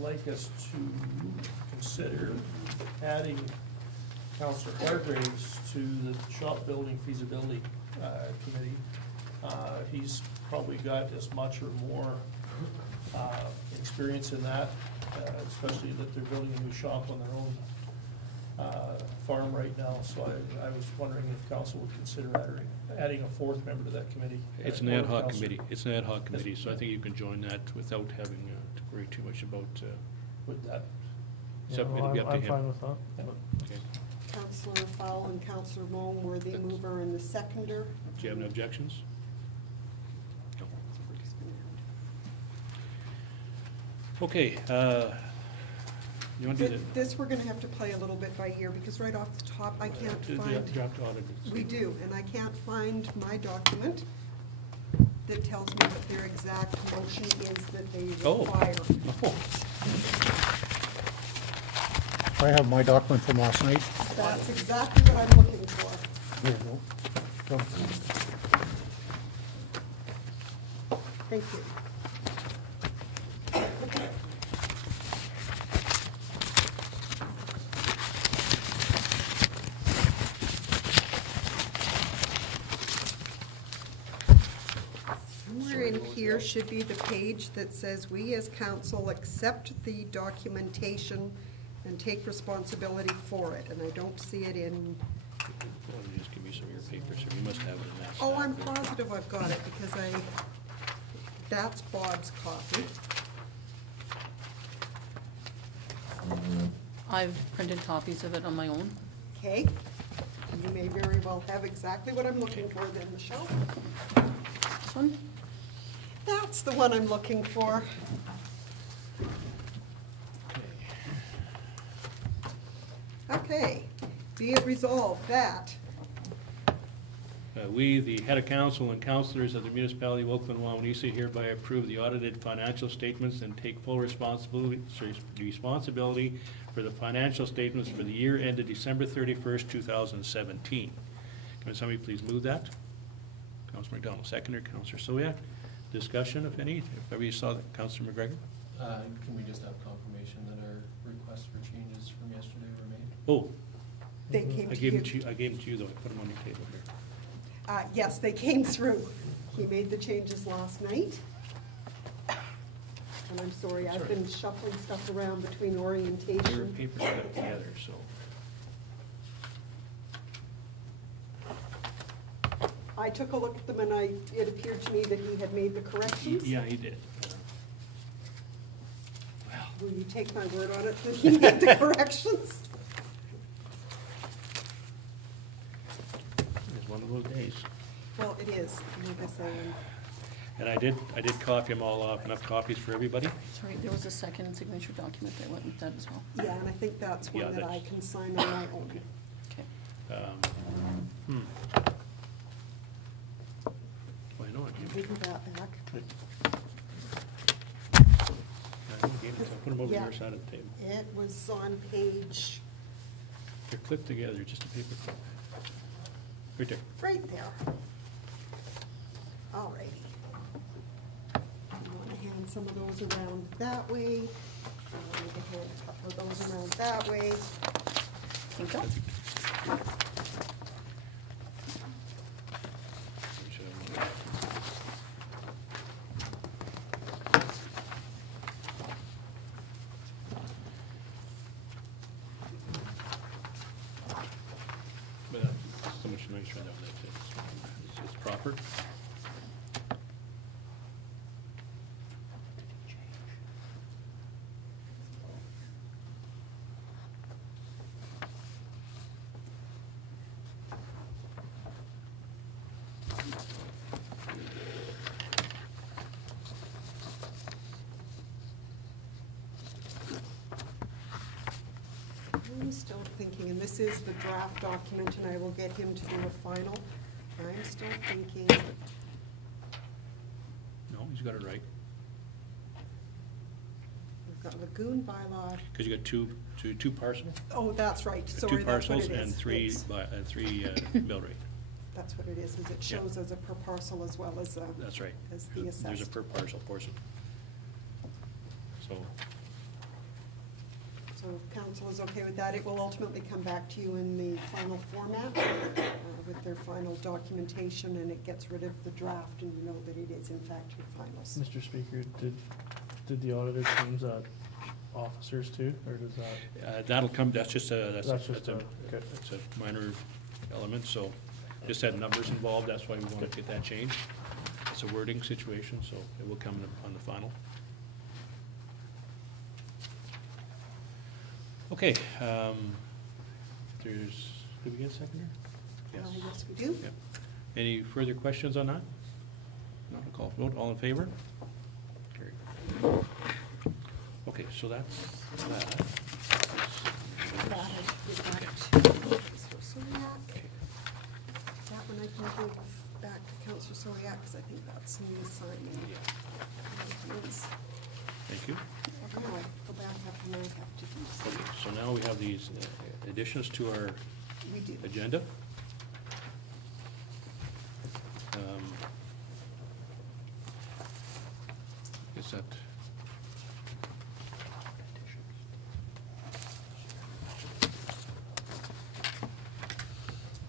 like us to consider adding Councillor Hargraves to the shop building feasibility committee. He's probably got as much or more experience in that, especially that they're building a new shop on their own farm right now. So I was wondering if council would consider adding a fourth member to that committee. It's an ad hoc committee. It's an ad hoc committee, so I think you can join that without having to worry too much about. Would that? So it'll be up to I'm him. fine with that. Okay. Councillor Fowl and Councillor Moan were the mover and the seconder. Do you have any objections? No. Okay, you want to do that? This we're gonna have to play a little bit by ear, because right off the top, I can't Do find. the draft audit. We do, and I can't find my document that tells me what their exact motion is that they Oh. require. Oh. I have my document from last night. That's exactly what I'm looking for. Here you go. Come. Thank you. Somewhere in here should be the page that says, "We as council accept the documentation and take responsibility for it," and I don't see it in. Why don't you just give me some of your papers, or you must have it in that. Oh, stack I'm there. positive I've got it, because that's Bob's copy. I've printed copies of it on my own. Okay, you may very well have exactly what I'm looking for then, Michelle. This one? That's the one I'm looking for. Okay, be it resolved that We, the head of council and councillors of the municipality of Oakland-Wawanesa, hereby approve the audited financial statements and take full responsibility for the financial statements for the year ended December 31st, 2017. Can somebody please move that? Councillor McDonald, seconder. Councillor Soyak. Discussion, if any? If everybody saw that, Councillor McGregor? Can we just have confirmation that our requests for changes from yesterday were made? Oh, They came I to gave you. them to you, I gave them to you though, I put them on your table here. Yes, they came through. He made the changes last night. And I'm sorry, I've been shuffling stuff around between Your orientation. papers got together, so. I took a look at them and it appeared to me that he had made the corrections. Yeah, he did. Well, Will you take my word on it that he made the corrections? it's one of those days. Well, it is, like I say. And I did copy them all off, enough copies for everybody. Sorry, there was a second signature document that went with that as well. Yeah, and I think that's Yeah, one that I that's- can sign on my own. Okay. Why not? Give you that back. I put them over Yeah. your side of the table. It was on page, They're clipped together, just a paper clip. Right there. right there. All righty. I want to hand some of those around that way. I want to hand a couple of those around that way. Think so? We should have one. But it's so much nicer now that it's proper. I'm still thinking, and this is the draft document, and I will get him to do a final. I'm still thinking, No, he's got it right. we've got lagoon bylaw. Because you got two parcels. Oh, that's right, sorry, Two that's what parcels it is. and three, It's- mill rate. That's what it is it Yeah. shows as a per parcel as well as a. That's right. As the There's a assessed. per parcel portion. So, So if council is okay with that, it will ultimately come back to you in the final format with their final documentation, and it gets rid of the draft, and you know that it is in fact your finals. Mr. Speaker, did the auditor change that officers too, or does that? that'll come, that's just a, That's just a, a- okay. it's a minor element, so just had numbers involved, that's why we want to get that changed. It's a wording situation, so it will come on the final. Okay, did we get a seconder? Yes. Yes, we do. Yep. Any further questions on that? Not a call for vote, all in favor? Carried. Okay, so that's that. That I should give back to Councillor Soriak. Okay. That one I can give back to Councillor Soriak, because I think that's me signing. Yes. Thank you. Now I go back up and I have to do Okay, some. so now we have these additions to our We do. agenda. Is that?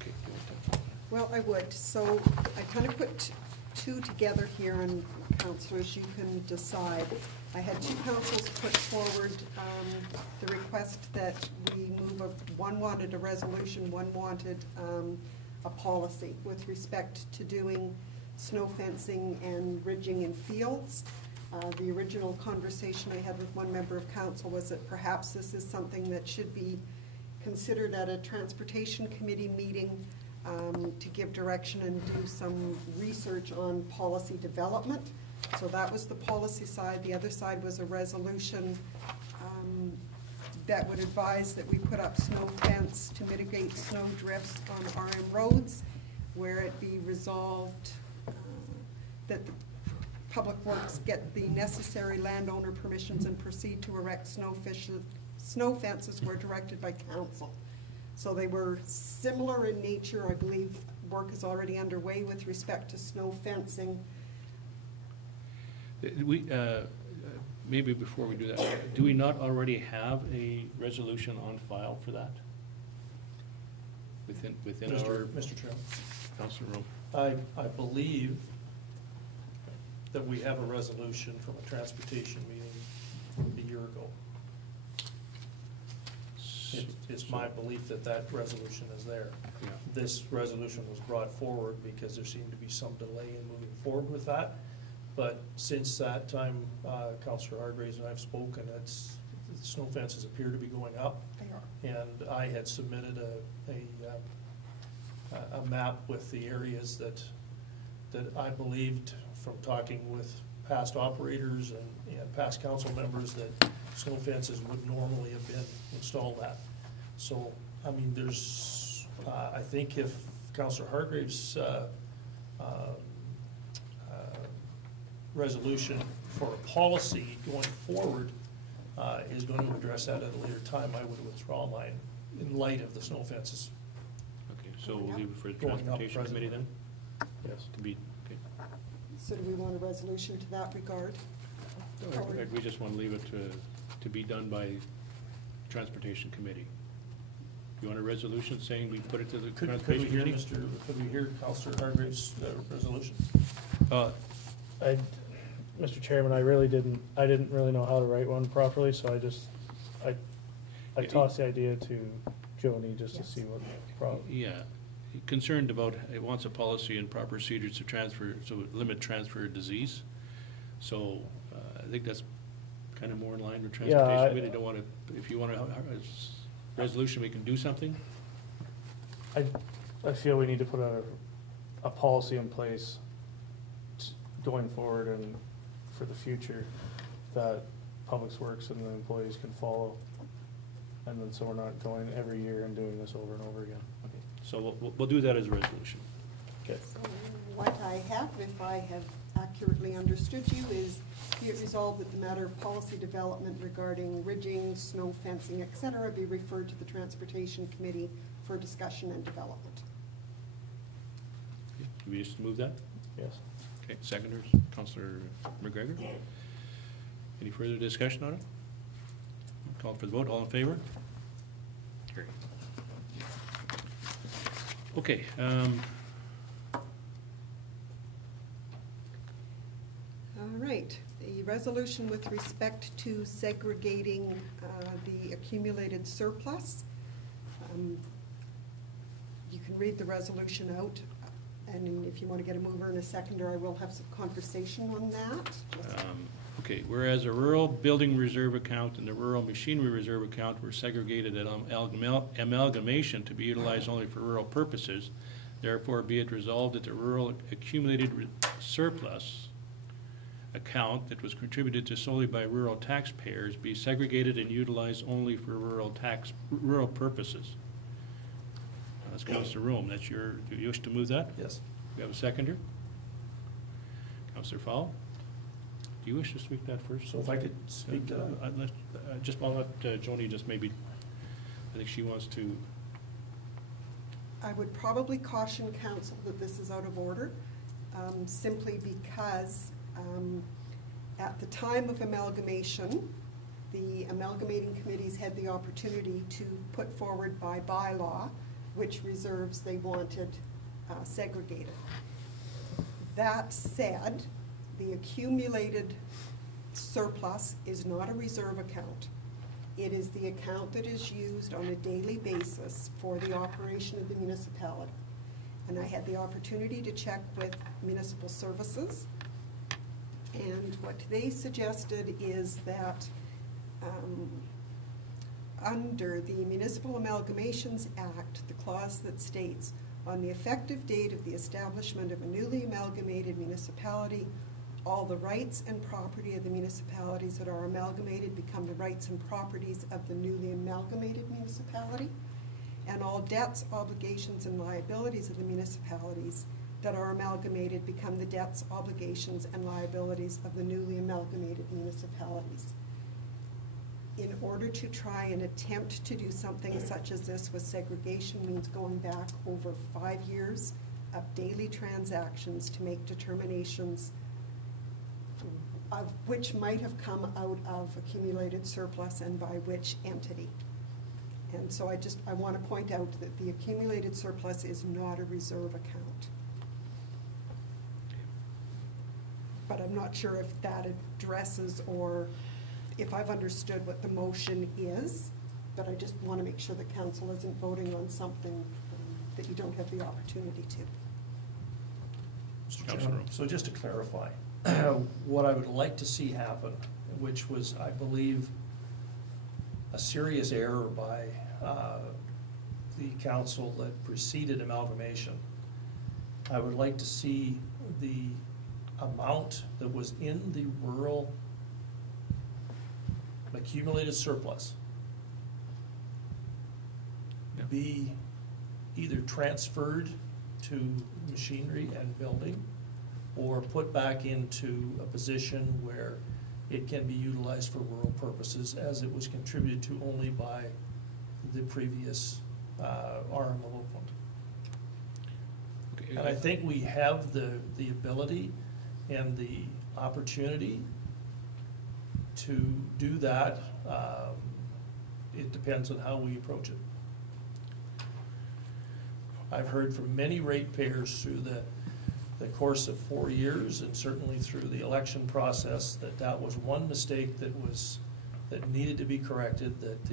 Okay, go with Well, I would. So I kind of put two together here, and councillors, you can decide. I had two councils put forward the request that we move, one wanted a resolution, one wanted a policy with respect to doing snow fencing and ridging in fields. The original conversation I had with one member of council was that perhaps this is something that should be considered at a transportation committee meeting to give direction and do some research on policy development. So that was the policy side. The other side was a resolution that would advise that we put up snow fence to mitigate snow drifts on RM roads, where it be resolved that the Public Works get the necessary landowner permissions and proceed to erect snow fences where directed by council. So they were similar in nature. I believe work is already underway with respect to snow fencing. We, maybe before we do that, do we not already have a resolution on file for that? Within our Mr. Chairman, council room? I believe that we have a resolution from a transportation meeting a year ago. It's my belief that that resolution is there. Yeah. This resolution was brought forward because there seemed to be some delay in moving forward with that. But since that time, Councillor Hargraves and I have spoken, snow fences appear to be going up. They are. And I had submitted a map with the areas that I believed from talking with past operators and past council members that snow fences would normally have been installed at. So, I mean, there's, I think if Councillor Hargraves' resolution for a policy going forward is going to address that at a later time, I would withdraw mine in light of the snow fences. Okay, so we'll leave it for the Going up transportation committee then? Yes. To be, okay. So do we want a resolution to that regard? We just want to leave it to be done by transportation committee. You want a resolution saying we put it to the Could we transportation hear committee? could we hear Councillor Hargraves' resolution? Mr. Chairman, I didn't really know how to write one properly, so I tossed the idea to Joni just to see what the problem. Yeah, concerned about, it wants a policy and proper procedures to transfer, so limit transfer of disease. So I think that's kind of more in line with transportation committee. Don't want to, if you want a resolution, we can do something. I feel we need to put a policy in place going forward and for the future that Public Works and the employees can follow. And then so we're not going every year and doing this over and over again. Okay. So we'll do that as a resolution. Okay. So what I have, if I have accurately understood you, is be it resolved that the matter of policy development regarding ridging, snow fencing, et cetera, be referred to the Transportation Committee for discussion and development. Can we just move that? Yes. Okay, seconders, Councillor McGregor. Any further discussion on it? Call for the vote, all in favor? Carried. Okay, All right, the resolution with respect to segregating the accumulated surplus. You can read the resolution out, and if you want to get a mover and a seconder, I will have some conversation on that. okay, whereas a rural building reserve account and the rural machinery reserve account were segregated at amalgamation to be utilized only for rural purposes, therefore be it resolved that the rural accumulated surplus account that was contributed to solely by rural taxpayers be segregated and utilized only for rural purposes. That's Councillor Rome. That's do you wish to move that? Yes. We have a seconder? Councillor Fowl? Do you wish to speak that first? So if I could speak to that. I'll let Joni just maybe, I think she wants to. I would probably caution council that this is out of order, simply because at the time of amalgamation, the amalgamating committees had the opportunity to put forward by bylaw which reserves they wanted segregated. That said, the accumulated surplus is not a reserve account. It is the account that is used on a daily basis for the operation of the municipality. And I had the opportunity to check with municipal services, and what they suggested is that under the Municipal Amalgamations Act, the clause that states, on the effective date of the establishment of a newly amalgamated municipality, all the rights and property of the municipalities that are amalgamated become the rights and properties of the newly amalgamated municipality, and all debts, obligations, and liabilities of the municipalities that are amalgamated become the debts, obligations, and liabilities of the newly amalgamated municipalities. In order to try and attempt to do something such as this with segregation means going back over 5 years of daily transactions to make determinations of which might have come out of accumulated surplus and by which entity. And so I want to point out that the accumulated surplus is not a reserve account. But I'm not sure if that addresses or if I've understood what the motion is, but I just want to make sure that council isn't voting on something that you don't have the opportunity to. Mr. Councilor Chairman, Rome. so just to clarify, what I would like to see happen, which was, I believe, a serious error by the council that preceded amalgamation. I would like to see the amount that was in the rural accumulated surplus be either transferred to machinery and building or put back into a position where it can be utilized for rural purposes, as it was contributed to only by the previous RM of Oakland. Okay. And I think we have the ability and the opportunity to do that. It depends on how we approach it. I've heard from many ratepayers through the course of 4 years, and certainly through the election process, that was one mistake that needed to be corrected, that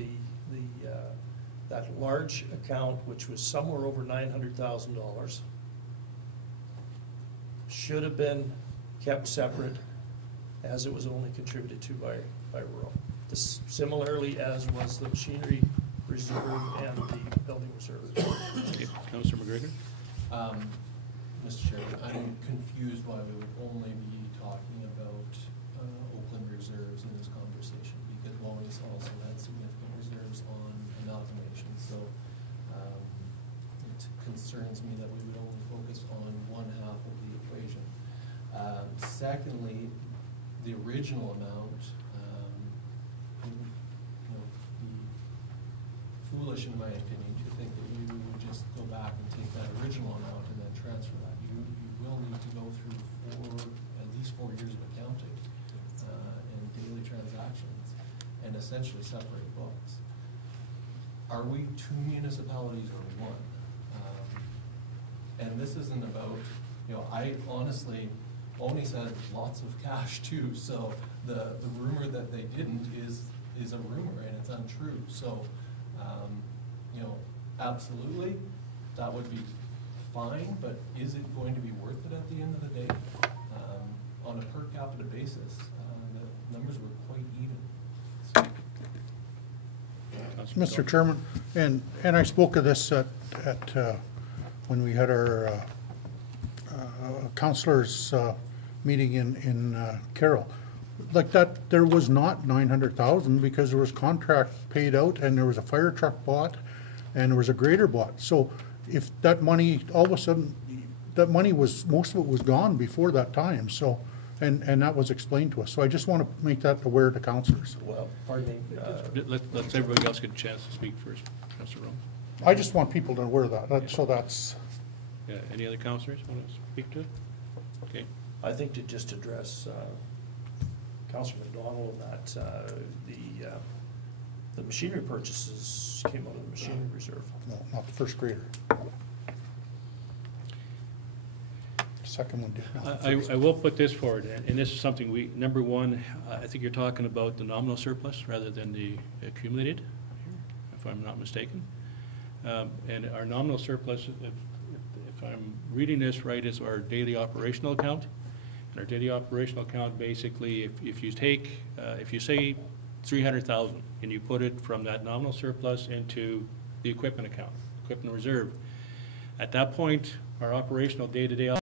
that large account, which was somewhere over $900,000, should have been kept separate, as it was only contributed to by rural. Similarly as was the machinery reserve and the building reserve. Okay. Councilor McGregor? Mr. Chairman, I'm confused why we would only be talking about Oakland reserves in this conversation, because Wawanesa also had significant reserves on amalgamation. So it concerns me that we would only focus on one half of the equation. Secondly, the original amount, be foolish in my opinion to think that we would just go back and take that original amount and then transfer that. You will need to go through at least 4 years of accounting and daily transactions and essentially separate books. Are we two municipalities or one? And this isn't about, I honestly, Wawanesa had lots of cash too, so the rumor that they didn't is a rumor and it's untrue. So, absolutely, that would be fine, but is it going to be worth it at the end of the day? On a per capita basis, the numbers were quite even. Mr. Chairman, and I spoke of this at when we had our councilors meeting in Carroll. Like that, there was not 900,000 because there was contract paid out and there was a fire truck bought and there was a grader bought. So if that money, all of a sudden, that money was, most of it was gone before that time. So, and that was explained to us. So I just want to make that aware to councilors. Well, pardon me. Let's everybody else get a chance to speak first. Councilor Rome? I just want people to know where that, so that's. Yeah, any other councilors want to speak to it? Okay. I think to just address Councilor McDonald, that the machinery purchases came out of the machinery reserve. No, not the first grader. Second one did not. I will put this forward, and this is something we, number one, I think you're talking about the nominal surplus rather than the accumulated, if I'm not mistaken. And our nominal surplus, if I'm reading this right, is our daily operational account. And our daily operational account, basically, if you take, if you say 300,000 and you put it from that nominal surplus into the equipment account, equipment reserve, at that point, our operational day-to-day